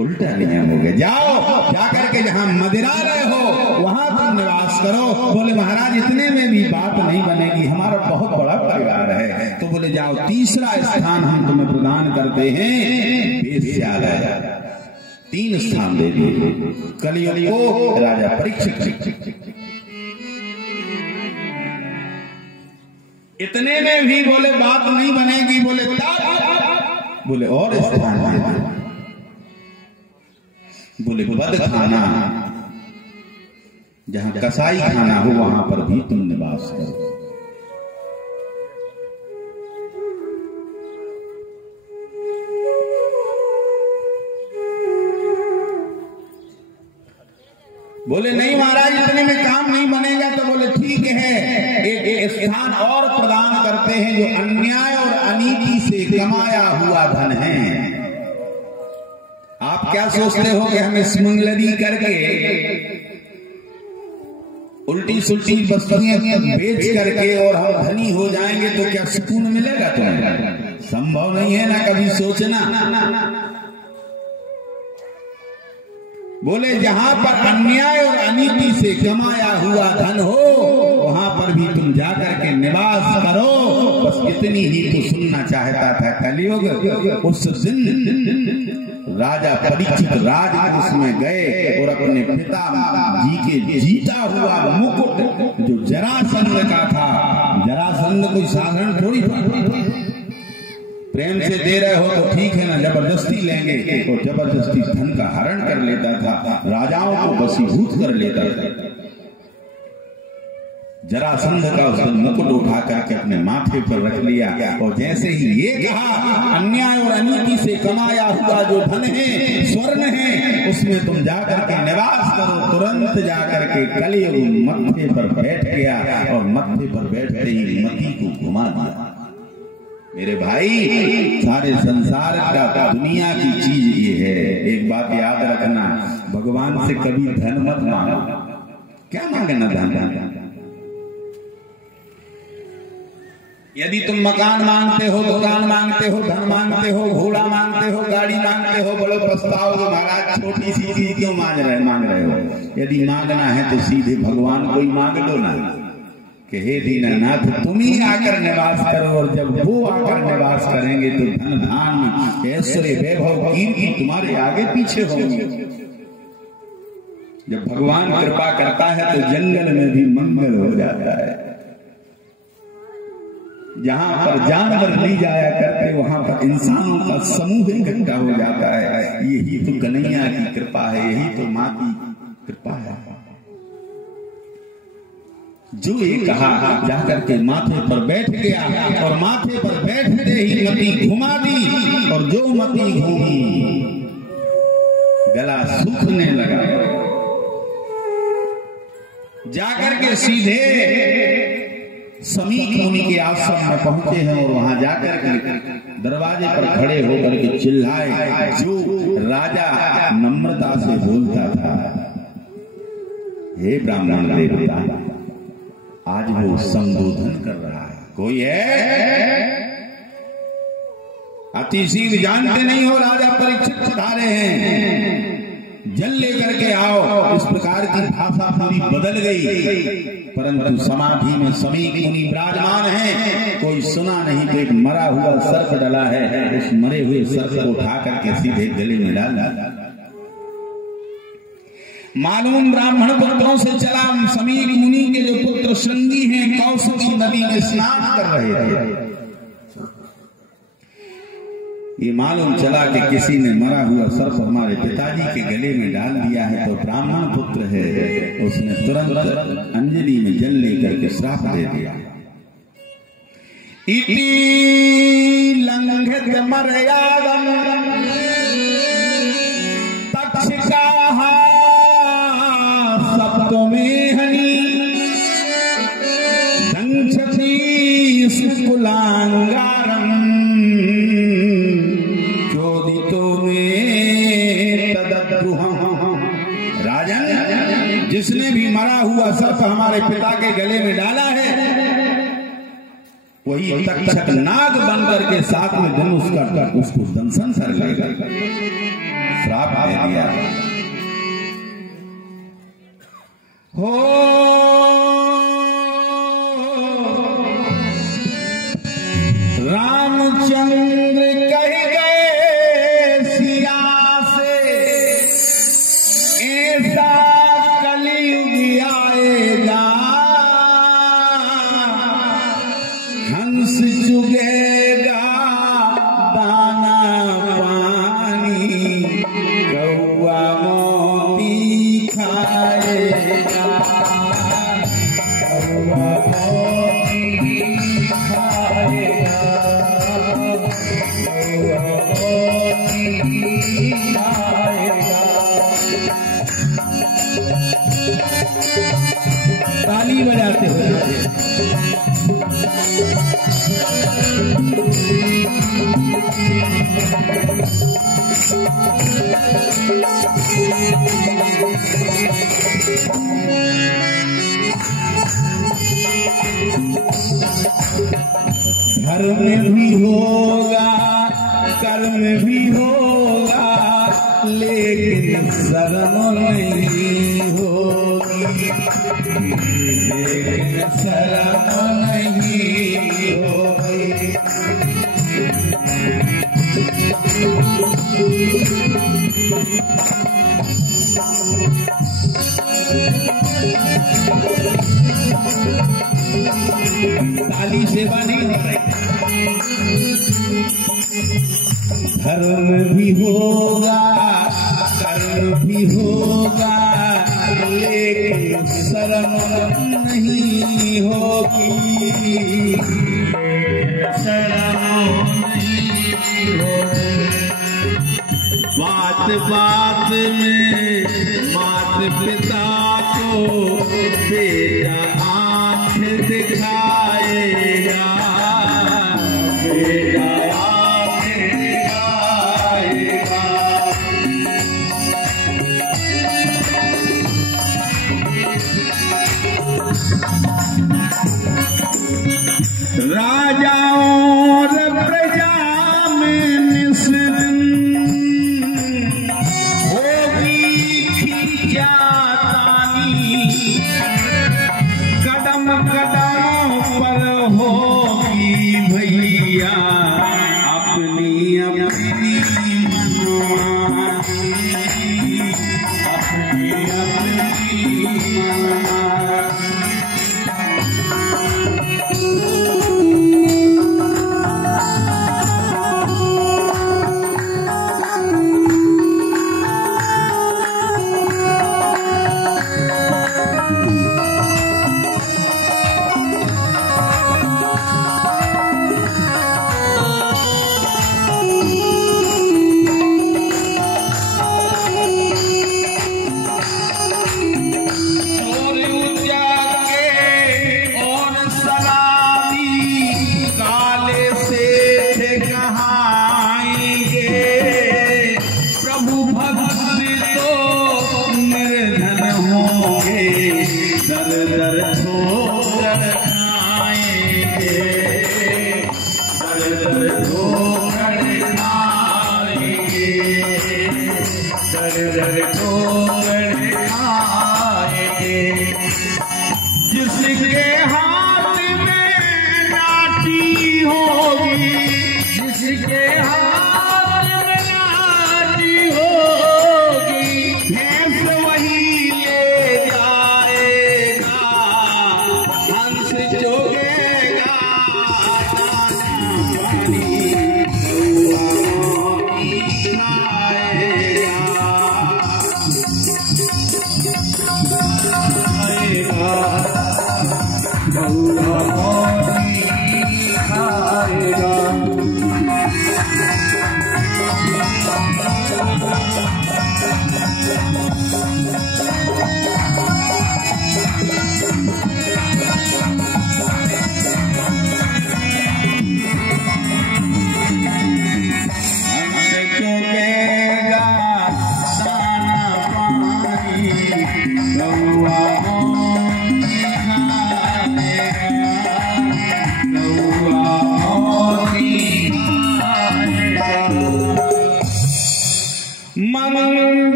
उल्टा नियम हो गया। जाओ जाकर के जहां मदिरालय हो वहां वहां तुम निवास करो। बोले महाराज इतने में भी बात नहीं बनेगी, हमारा बहुत बड़ा परिवार है। तो बोले जाओ, तीसरा स्थान हम तुम्हें प्रदान करते हैं, वेश्यालय। 3 स्थान दे दिए कलियुग को राजा परीक्षित। इतने में भी बोले बात नहीं बनेगी। बोले बोले और स्थान दे दिए। बोले बद खाना, जहां कसाई खाना हो वहां पर भी तुम निवास करो। बोले नहीं महाराज इतने में काम नहीं बनेगा। तो बोले ठीक है, एक स्थान और प्रदान करते हैं जो अन्याय और अनीति से कमाया हुआ धन है। आप क्या सोचते हो कि हमें स्मगलरी करके उल्टी सुल्टी वस्तुएं बेच करके और हम धनी हो जाएंगे तो क्या सुकून मिलेगा तुम्हें? संभव नहीं है ना, कभी सोचना। बोले जहां पर अन्याय और अनीति से कमाया हुआ धन हो वहां पर भी तुम जाकर के निवास करो। बस इतनी ही तो सुनना चाहता था कलियुग। उस दिन राजा परीक्षित राजकोष में गए और अपने पिता जी के जीता हुआ मुकुट जो जरासंध का था, जरासंध कोई साधारण थोड़ी था, प्रेम से दे रहे हो तो ठीक है ना, जबरदस्ती लेंगे तो जबरदस्ती धन का हरण कर लेता था, राजाओं को वशीभूत कर लेता था। जरासंध का उसने मुकुट उठा करके अपने माथे पर रख लिया और जैसे ही ये कहा अन्याय और अनीति से कमाया हुआ जो धन है, स्वर्ण है, उसमें तुम जाकर के निवास करो। तुरंत जाकर के कलियुग मत्थे पर बैठ गया और मत्थे पर बैठते ही मती को घुमा दिया। मेरे भाई सारे संसार का दुनिया की चीज ये है, एक बात याद रखना, भगवान से कभी धन मत मांगो। क्या मांगना धन? यदि तुम मकान मांगते हो, दुकान मांगते हो, धन मांगते हो, घोड़ा मांगते हो, गाड़ी मांगते हो, बोलो पछताओ कि महाराज छोटी सी चीज क्यों मांग रहे हो। यदि मांगना है तो सीधे भगवान को ही मांग लो ना कि हे दीनानाथ तुम ही आकर निवास करो। और जब वो आकर निवास करेंगे तो धन धान ऐश्वर्य वैभव कीर्ति तुम्हारे आगे पीछे होंगे। जब भगवान कृपा करता है तो जंगल में भी मंगल हो जाता है। जहां पर जानवर नहीं जाया करते वहां पर इंसानों का समूह इकट्ठा हो जाता है। यही तो कन्हैया की कृपा है, यही तो माँ की कृपा है। जो ये कहा जाकर के माथे पर बैठ गया और माथे पर बैठते ही मती घुमा दी और जो मती घूमी गला सूखने लगा। जाकर के सीधे समीक मुनि के आश्रम में पहुंचे हैं और वहां जाकर के दरवाजे पर खड़े होकर के चिल्लाए। जो राजा नम्रता से बोलता था, हे ब्राह्मण देवता, आज वो संबोधन कर रहा है। कोई है? अतिशील जानते नहीं हो राजा परीक्षित पधारे हैं, जल लेकर के आओ। इस प्रकार की भाषा पूरी बदल गई। परंतु समाधि में समीक मुनि विराजमान हैं, कोई सुना नहीं। तो एक मरा हुआ सर्प डला है, उस मरे हुए सर्प को उठा करके सीधे गले में डाला। मालूम ब्राह्मण पुत्रों से चला। समीक मुनि के जो पुत्र श्रृंगी हैं कौसुकी नदी में स्नान कर रहे थे। ये मालूम चला कि किसी ने मरा हुआ सर्प हमारे पिताजी के गले में डाल दिया है। तो ब्राह्मण पुत्र है, उसने तुरंत अंजलि में जल लेकर के श्राप दे दिया। इति लंघित मर्यादम तक्षकाः सप्तमेहनि दंक्षति कुलांगारम जिसने भी मरा हुआ सर्प हमारे पिता के गले में डाला है वही तक्षक नाग बनकर के साथ में धनुष कर उसको दंशन कर लेगा। श्राप दे दिया। हो रामचंद्र कह गए सिया से ऐसा कलयुग आएगा, हंस चुगेगा दाना पानी, कौआ मोती खाएगा, कौआ मोती खाएगा, कौआ मोती खाएगा। ताली बजाते हुए धर्म भी होगा कर्म भी होगा, लेकिन शर्म नहीं होगी, लेकिन शर्म नहीं होगी। ताली सेवा नहीं हो रही। धर्म भी होगा कर्म भी होगा, लेकिन शर्म नहीं होगी, शर्म नहीं होगी। बात बात में मात पिता को बेटा आँख दिखाएगा, बेटा आँख दिखाएगा। राजाओं और प्रजा में मिश्रण होगी खींचातानी, कदम कदम पर होगी भैया अपनी अपनी मनमानी, अपनी अपनी मनमानी।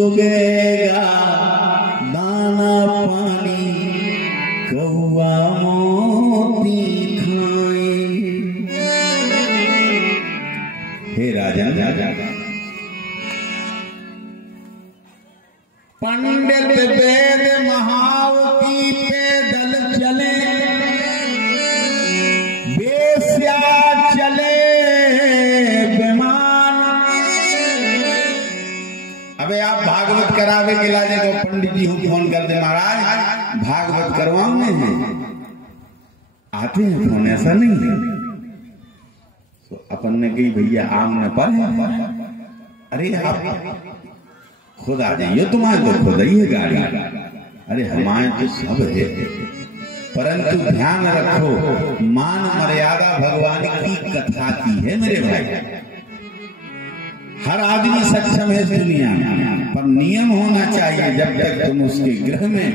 चुगेगा दाना पानी कौआ मोती खाए। हे राजन, पंडित वेद महावती पैदल चले, बेस्या चले विमान। अबे आप भागवत करावे के लाजे तो पंडित जी को फोन कर दे, महाराज भागवत करवाने हैं, आते हैं फोन, ऐसा नहीं है। तो अपन ने कही भैया आमने पर है, अरे आप खुद आ जाइए, तुम्हारे तो खुद ही है गाड़ी, अरे हमारे तो सब है, परंतु ध्यान रखो मान मर्यादा भगवान की कथा की है मेरे भाई। हर आदमी सक्षम है इस दुनिया में, पर नियम होना चाहिए, जब तक तुम उसके गृह में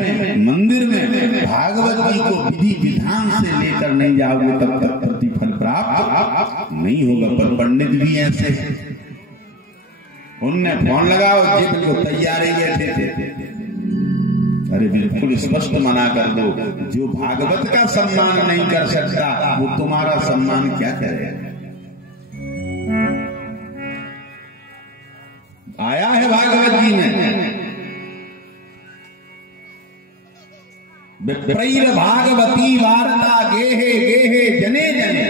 मंदिर में भागवत जी को विधि विधान से लेकर नहीं जाओगे तब तक प्रतिफल प्राप्त नहीं होगा। पर पंडित भी ऐसे, उनने फोन लगाओ जी बिल्कुल तैयार ही बैठे थे, अरे बिल्कुल स्पष्ट मना कर दो, जो भागवत का सम्मान नहीं कर सकता वो तुम्हारा सम्मान क्या करेगा। आया है भागवत जी में, विप्रैर भागवती वार्ता गेहे गेहे जने जने।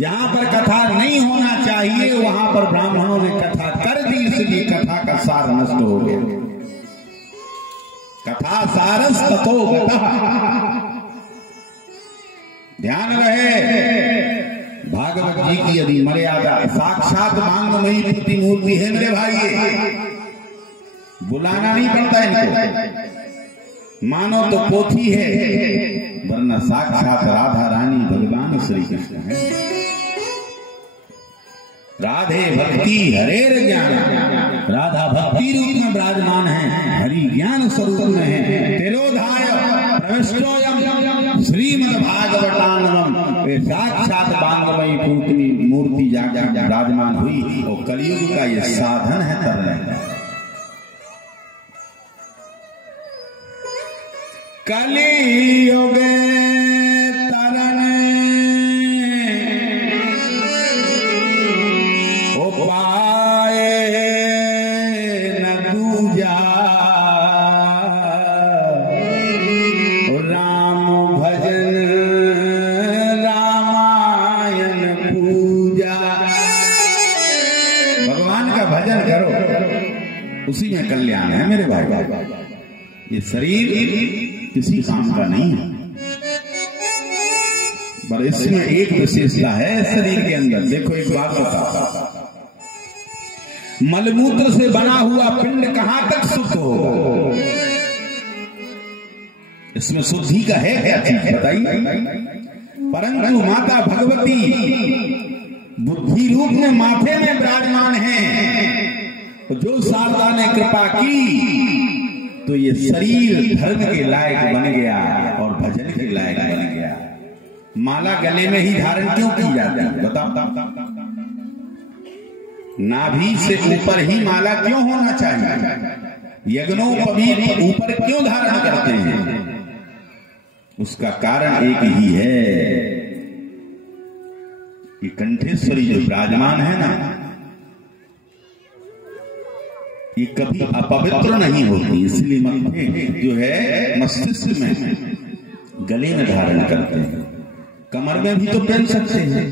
जहां पर कथा नहीं होना चाहिए वहां पर ब्राह्मणों ने कथा कर दी, इसलिए कथा का सार नष्ट हो गया। कथा सारस ततो गतः। ध्यान रहे भागवत जी की यदि मर्यादा, साक्षात मांगमयी प्रतिमूर्ति है मेरे भाई, बुलाना नहीं पड़ता इनको, मानो तो पोथी है, वरना साक्षात राधा रानी भगवान श्री कृष्ण है। राधे भक्ति हरेर ज्ञान, राधा भक्ति रूप में विराजमान है, हरि ज्ञान स्वरूप में है। तिरोधाय प्रविष्टोयम श्रीमद् भागवतानवम, साक्षात वांगमयी मूर्ति जाकर विराजमान हुई और कलयुग का ये साधन है तरने का। कलियुग उसी में कल्याण है मेरे भाई। ये शरीर किसी काम का नहीं है, पर इसमें एक विशेषता है शरीर के अंदर। देखो एक बात बता, मलमूत्र से बना हुआ पिंड कहां तक शुद्ध होगा? इसमें शुद्धि का है क्या चीज बताइए? परंतु माता भगवती बुद्धि रूप में माथे में विराजमान है, जो शारदा ने कृपा की तो ये शरीर धर्म के लायक बन गया और भजन के लायक बन गया। माला गले में ही धारण क्यों की जाती है बताओ? नाभि से ऊपर ही माला क्यों होना चाहिए? यज्ञोपवीत ऊपर क्यों धारण करते हैं? उसका कारण एक ही है कि कंठेश्वरी जो विराजमान है ना, ये कभी अपवित्र नहीं होती, इसलिए मत्थे जो है मस्तिष्क में गले में धारण करते हैं, कमर में भी तो पहन सकते हैं।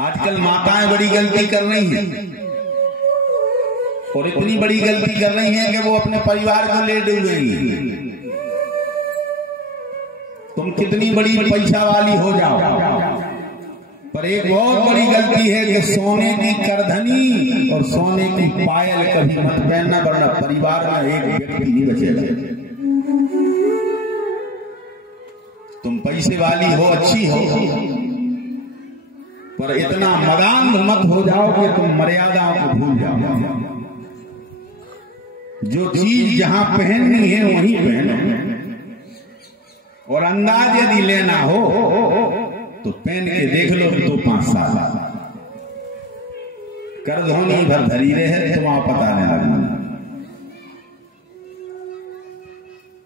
आजकल माताएं बड़ी गलती कर रही हैं, और इतनी बड़ी गलती कर रही हैं कि वो अपने परिवार को ले डूबेंगी। तुम कितनी बड़ी पैसा वाली हो जाओ, पर एक बहुत बड़ी गलती है कि सोने की करधनी और सोने की पायल कभी मत पहनना, वरना परिवार में एक व्यक्ति नहीं बचेगा। तुम पैसे वाली हो, अच्छी हो, पर इतना मदान मत हो जाओ कि तुम मर्यादाओं को भूल जाओ। जो चीज जहां पहननी है वहीं पहनो, और अंदाज यदि लेना हो तो पहन के देख लो 2-5 साल, करधोनी भर धरी रहे तुम पता नहीं लगना।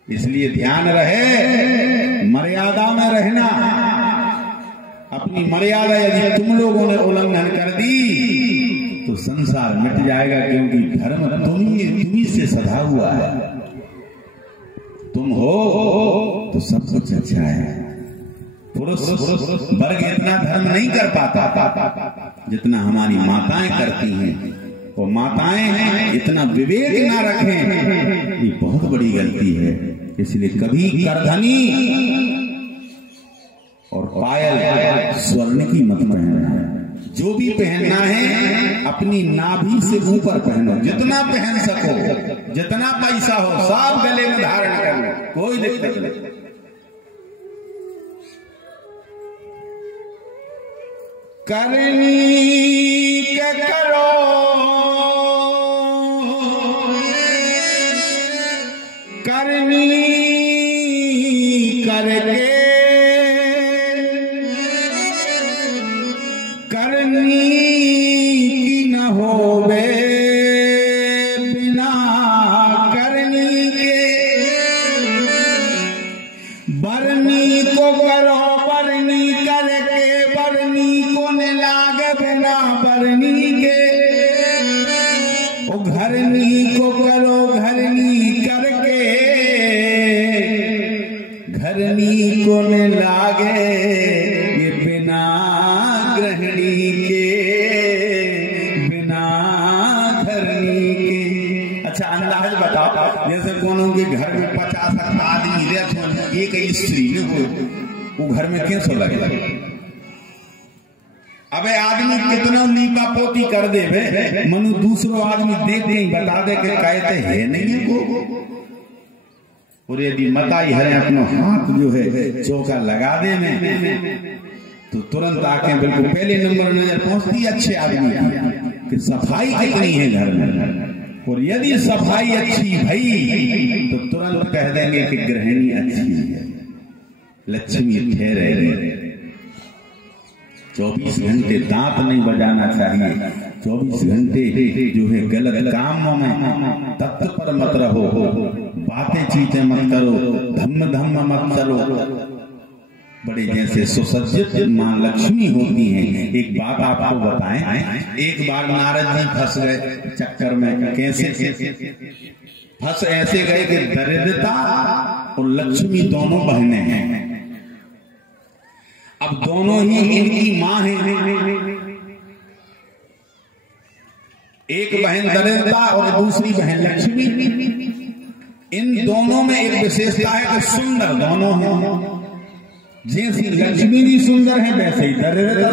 इसलिए ध्यान रहे मर्यादा में रहना। अपनी मर्यादा यदि तुम लोगों ने उल्लंघन कर दी तो संसार मिट जाएगा, क्योंकि धर्म तुम्ही से सधा हुआ है। तुम हो तो सब कुछ अच्छा है। पुरुष वर्ग इतना धर्म नहीं कर पाता जितना हमारी माताएं करती हैं। वो माताएं इतना विवेक ना रखें, ये बहुत बड़ी गलती है। इसलिए कभी करधनी और पायल स्वर्ण की मत पहनना। जो भी पहनना है अपनी नाभि से ऊपर पहनो, जितना पहन सको, जितना पैसा हो सब गले में धारण करो, कोई दिक्कत नहीं। करनी के करो करनी करके करनी की न होवे बिना करनी के। बरनी को करो बरनी करके, बरनी को न लागे बिना बरनी के। ओ घरनी को करो घरनी करके, घरनी को न लागे ये बिना गृहिणी के, बिना घरनी के। अच्छा अंदाज बताओ, जैसे कोनो के घर में 50 आदमी रहते, एक स्त्री न हो, वो घर में कैसे लगे? अबे आदमी कितना लीपा पोती कर दे मनु दूसरो आदमी देख दे बता दे के कहते है नहीं को। और यदि मताई हरे अपनो हाथ जो है चौका लगा दे में तो तुरंत आके बिल्कुल पहले नंबर नजर पहुंचती अच्छे आदमी कि सफाई कितनी है घर में। और यदि सफाई अच्छी भई तो तुरंत कह देंगे कि गृहिणी अच्छी है, लक्ष्मी ठहरे। 24 घंटे दांत नहीं बजाना चाहिए, 24 घंटे जो है गलत कामों में तत्पर मत रहो, बातें चीतें मत करो, धम्म मत चलो। बड़े जैसे सुसज्जित माँ लक्ष्मी होती हैं। एक बात आपको बताएं, एक बार नारद जी फंस गए चक्कर में। कैसे फंस ऐसे गए कि दरिद्रता और लक्ष्मी दोनों बहनें हैं। अब दोनों ही इनकी मां है। एक बहन दरिद्रता और दूसरी बहन लक्ष्मी। इन दोनों में एक विशेषता है कि सुंदर दोनों हैं। जैसी लक्ष्मी भी सुंदर है वैसे ही दरिद्रता।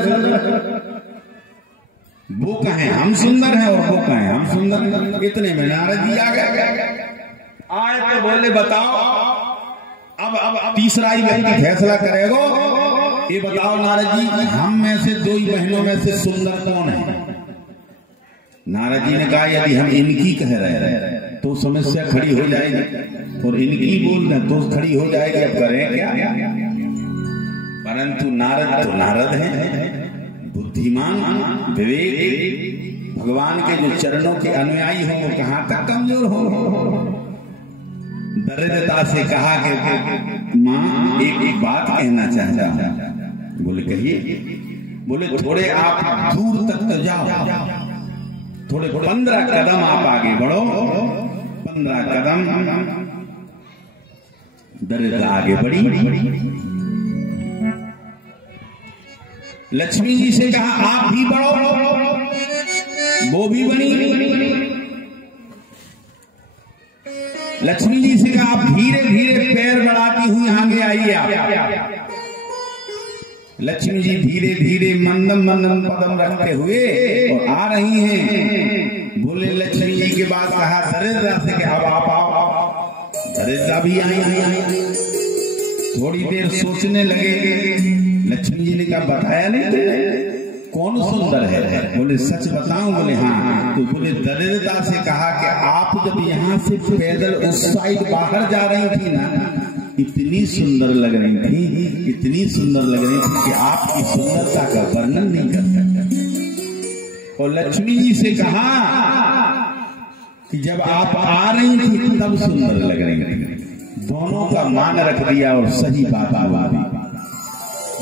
वो कहें हम सुंदर हैं और वो कहें हम सुंदर हैं। इतने में नारद जी आ गए। आए तो बोले बताओ अब तीसरा ही व्यक्ति फैसला करेगा। ये बताओ नारद जी, हम में से दो ही बहनों में से सुंदर कौन है? नारद जी ने कहा यदि हम इनकी कह रहे हैं तो समस्या खड़ी हो जाएगी, और इनकी बोल रहे तो खड़ी हो जाएगी। अब करें क्या? परंतु नारद तो नारद हैं, बुद्धिमान, विवेक, भगवान के जो चरणों के अनुयायी हो वो कहां तक कमजोर हो। दरिद्रता से कहा कि मां एक बात कहना चाहता। बोले कहिए। बोले थोड़े आप दूर तक तो जाओ, थोड़े 15 कदम आप आगे बढ़ो। 15 कदम दरिद्रता आगे बढ़ी। लक्ष्मी जी से कहा आप भी बढ़ो, वो भी बनी। लक्ष्मी जी से कहा आप धीरे धीरे पैर बढ़ाती हुई आगे आइए आप। लक्ष्मी जी धीरे धीरे मंदम कदम रखते हुए और आ रही हैं। बोले लक्ष्मी जी के बाद कहा दरिद्रा से कि अब आप आओ। दरिद्रा भी आई। थोड़ी देर सोचने लगे। लक्ष्मी जी ने कहा बताया नहीं कौन सुंदर है? बोले सच बताऊं? बोले हाँ। तो बोले दरिद्रता से कहा कि आप जब यहाँ से पैदल उस साइड बाहर जा रही थी ना, इतनी सुंदर लग रही थी, इतनी सुंदर लग रही थी कि आपकी सुंदरता का वर्णन नहीं कर सकता। और लक्ष्मी जी से कहा कि जब आप आ रही थी तब सुंदर लग रही थी। दोनों का मान रख दिया और सही बात आवा दी।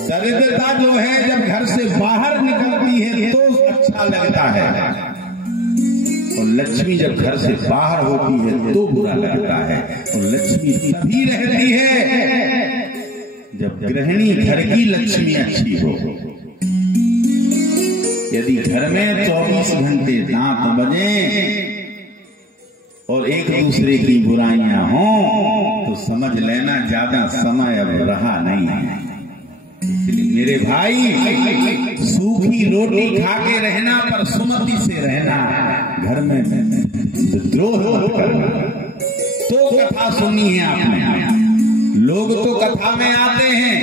दरिद्रता जो है जब घर से बाहर निकलती है तो अच्छा लगता है, और लक्ष्मी जब घर से बाहर होती है तो बुरा लगता है। और लक्ष्मी तभी रहती है जब गृहिणी घर की लक्ष्मी अच्छी हो। यदि घर में 24 घंटे दांत बजे और एक दूसरे की बुराइयां हों तो समझ लेना ज्यादा समय अब रहा नहीं है। इसलिए मेरे भाई, सूखी रोटी खा के रहना पर सुमति से रहना, घर में द्रोह मत करना। तो कथा सुनी है आपने, लोग तो कथा में आते हैं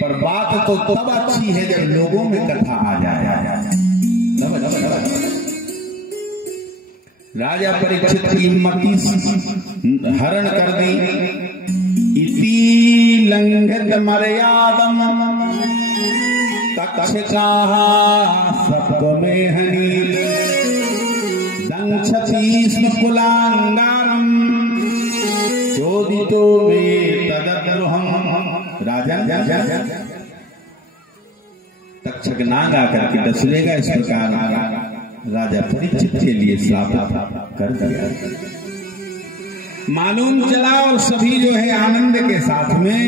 पर बात तो तब अच्छी है जब लोगों में कथा आ जाए। राजा परीक्षित की मति हरण कर दी। इति लंघित मर्यादम तक्षकाः सप्तमेहनि दंक्षति स्म कुलांगारम चोदितो मे तदद्रुहम्। राजा तक्षक नाग आकर के डसलेगा। इस प्रकार राजा परीक्षित के लिए श्राप कर दिया। मालूम चला और सभी जो है आनंद के साथ में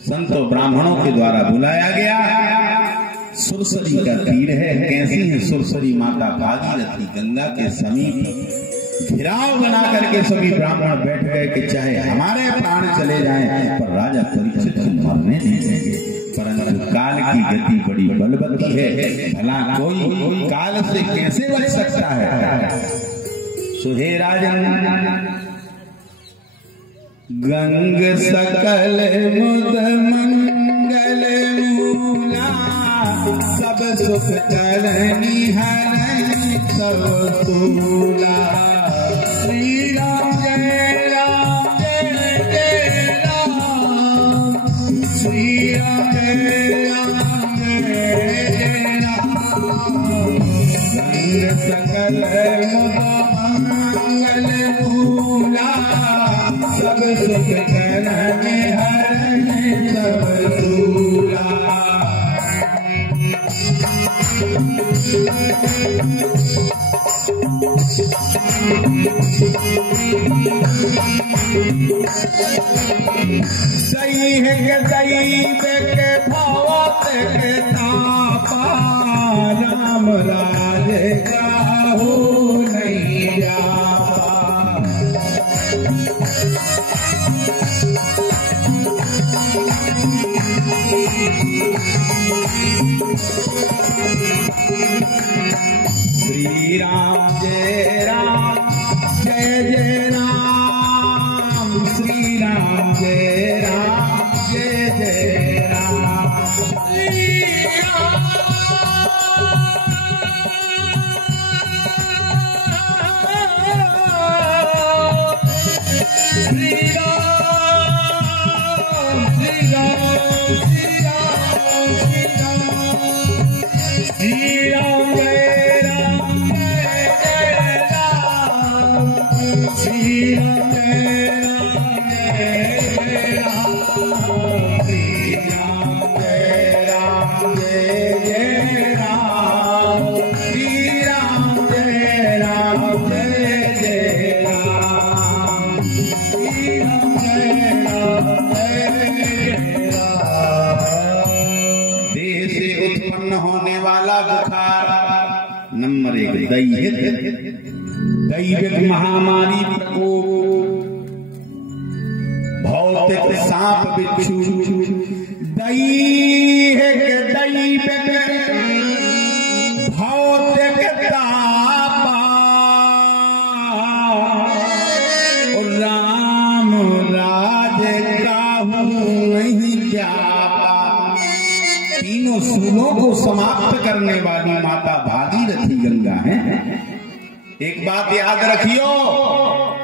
संतों ब्राह्मणों के द्वारा बुलाया गया। सुरसरी का तीर है, कैसी है सुरसरी माता भागीरथी गंगा के समीप घिराव बना करके सभी ब्राह्मण बैठ गए कि चाहे हमारे प्राण चले जाएं पर राजा परीक्षित को मरने नहीं देंगे। परंतु काल की गति बड़ी बलवती है, भला कोई काल से कैसे बच सकता है। सुहे राजन गंग सकल मुद मंगल मूला सब सुख करनी हरनि सब तूला। श्री राम जय राम जय जय राम, श्री राम जय राम जय जय राम। गंग सकल मुद मंगल मूला सब सुख करने हरनि सब तूला। सही है कि दैव के भावत के तापा, राम राज का हो नहीं जाता। श्री राम जय राम जय जय राम, श्री राम जय राम जय जय राम। श्री राम श्री राम श्री राम श्री राम जय राम जय जय राम, श्री राम जय राम जय राम, श्री राम जय राम जय जय राम, श्री राम जय राम जय जय राम, श्री राम जय राम जय राम। देह से उत्पन्न होने वाला बुखार नंबर 1 दैविक महामारी प्रकोप, भौतिक सांप बिच्छू, दैविक भौतिक तापा, और राम राज काहू नहीं जापा। तीनों सूलों को समाप्त करने वाली माता भागीरथी गंगा है। एक बात याद रखियो,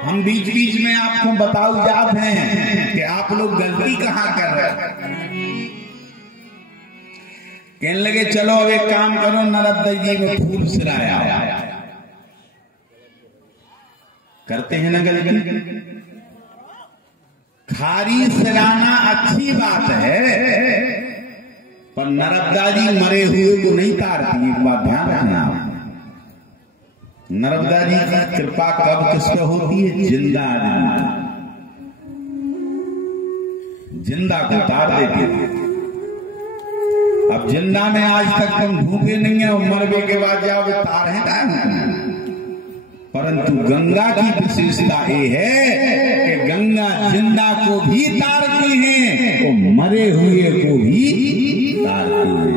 हम बीच बीच में आपको बताओ जात हैं कि आप लोग गलती कहां कर रहे हैं। कहने लगे चलो अब एक काम करो, नर्मदा जी में फूल सिराया। करते हैं ना गलती। खारी सिराना अच्छी बात है, पर नर्मदा जी मरे हुए को नहीं तारती। एक बात ध्यान रखना, नर्मदा जी की कृपा कब किस पे होती है? जिंदा आदमी, जिंदा को तार देती है। अब जिंदा में आज तक तुम भूखे नहीं है, मरने के बाद जाओगे तार है ना। परंतु गंगा की विशेषता ये है कि गंगा जिंदा को भी तारती है और मरे हुए को भी तारती है।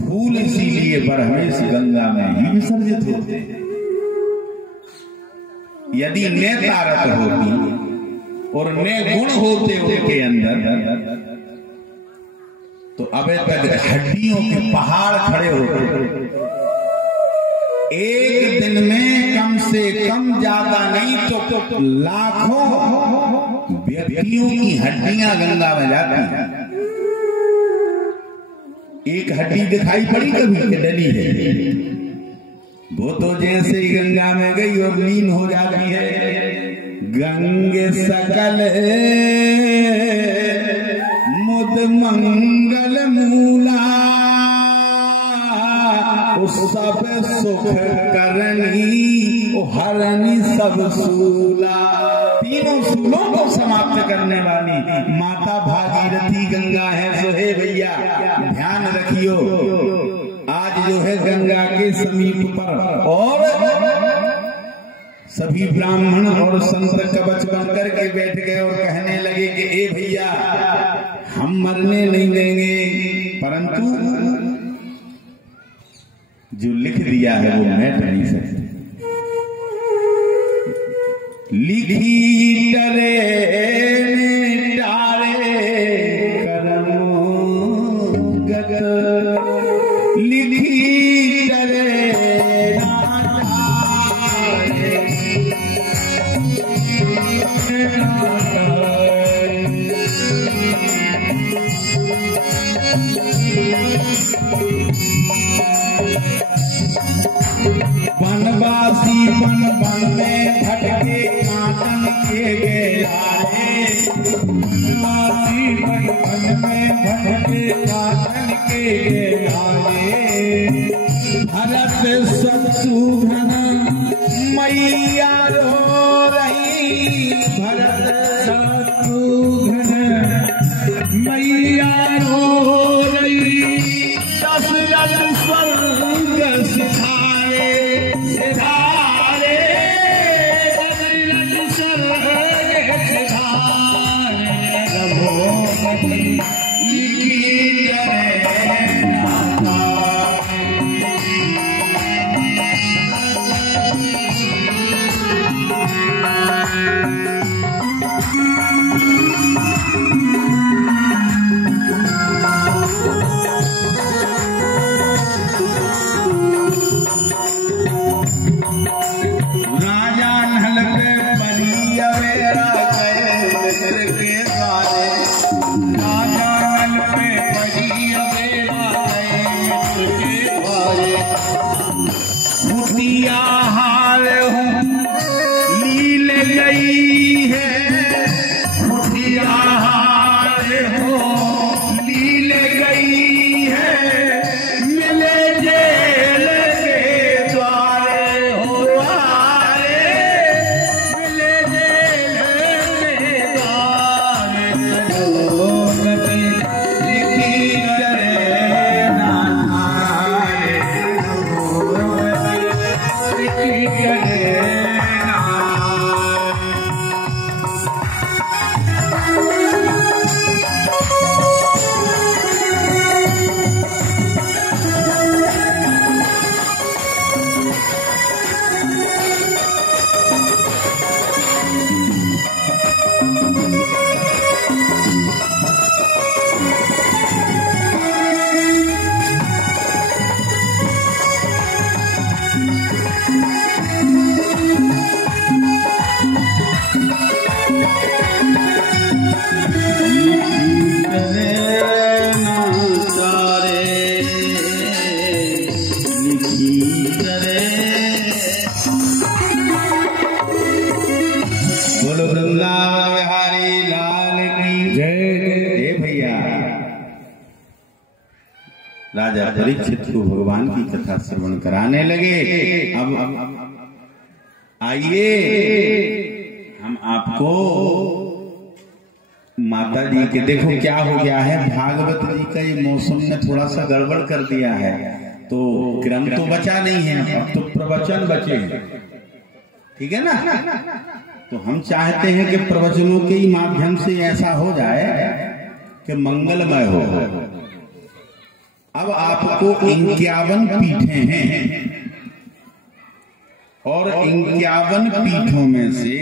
फूल इसीलिए बरहमेश गंगा में ही विसर्जित होते हैं। यदि ने तारत होती और ने गुण होते उनके अंदर, तो अब तक हड्डियों के पहाड़ खड़े होते। एक दिन में कम से कम, ज्यादा नहीं तो लाखों व्यक्तियों की हड्डियां गंगा में जाती हैं। एक हड्डी दिखाई पड़ी कभी कि डली है? वो तो जैसे ही गंगा में गई और लीन हो जाती है। गंगे सकल मुद मंगल मूला, सब सुख करनी हरनी सब सूला। तीनों सूलों को समाप्त करने वाली माता भागीरथी गंगा है। सो हे भैया ध्यान रखियो, आज जो है गंगा के समीप पर और सभी ब्राह्मण और संत कवच बनकर के बैठ गए और कहने लगे कि ए भैया हम मरने नहीं देंगे, परंतु जो लिख दिया है वो मिट नहीं सकते। लिखी डरे टारे करमो गत, लिखी डरे वनवासी वन वन में भटके काटन के गेलाए। वनवासी वन वन में भटके काटन के गेलाए। भरत शत्रुघ्न मैया रो रही, भरत शत्रुघ्न मैया रो रही। दशरथ स्वर्ग सिधारे सिधारे, दशरथ स्वर्ग सिधारे। रघुपति की जय नाथा। बोलो वृंदावन बिहारी लाल की जय। भैया राजा परीक्षित को भगवान की कथा श्रवण कराने लगे। अब आइए हम आपको माता जी के, देखो क्या हो गया है, भागवत जी का ये मौसम ने थोड़ा सा गड़बड़ कर दिया है, तो क्रम तो बचा नहीं है, अब तो प्रवचन बचे हैं, ठीक है ना। तो हम चाहते हैं कि प्रवचनों के ही माध्यम से ऐसा हो जाए कि मंगलमय हो। अब आपको 51 पीठें हैं और 51 पीठों में से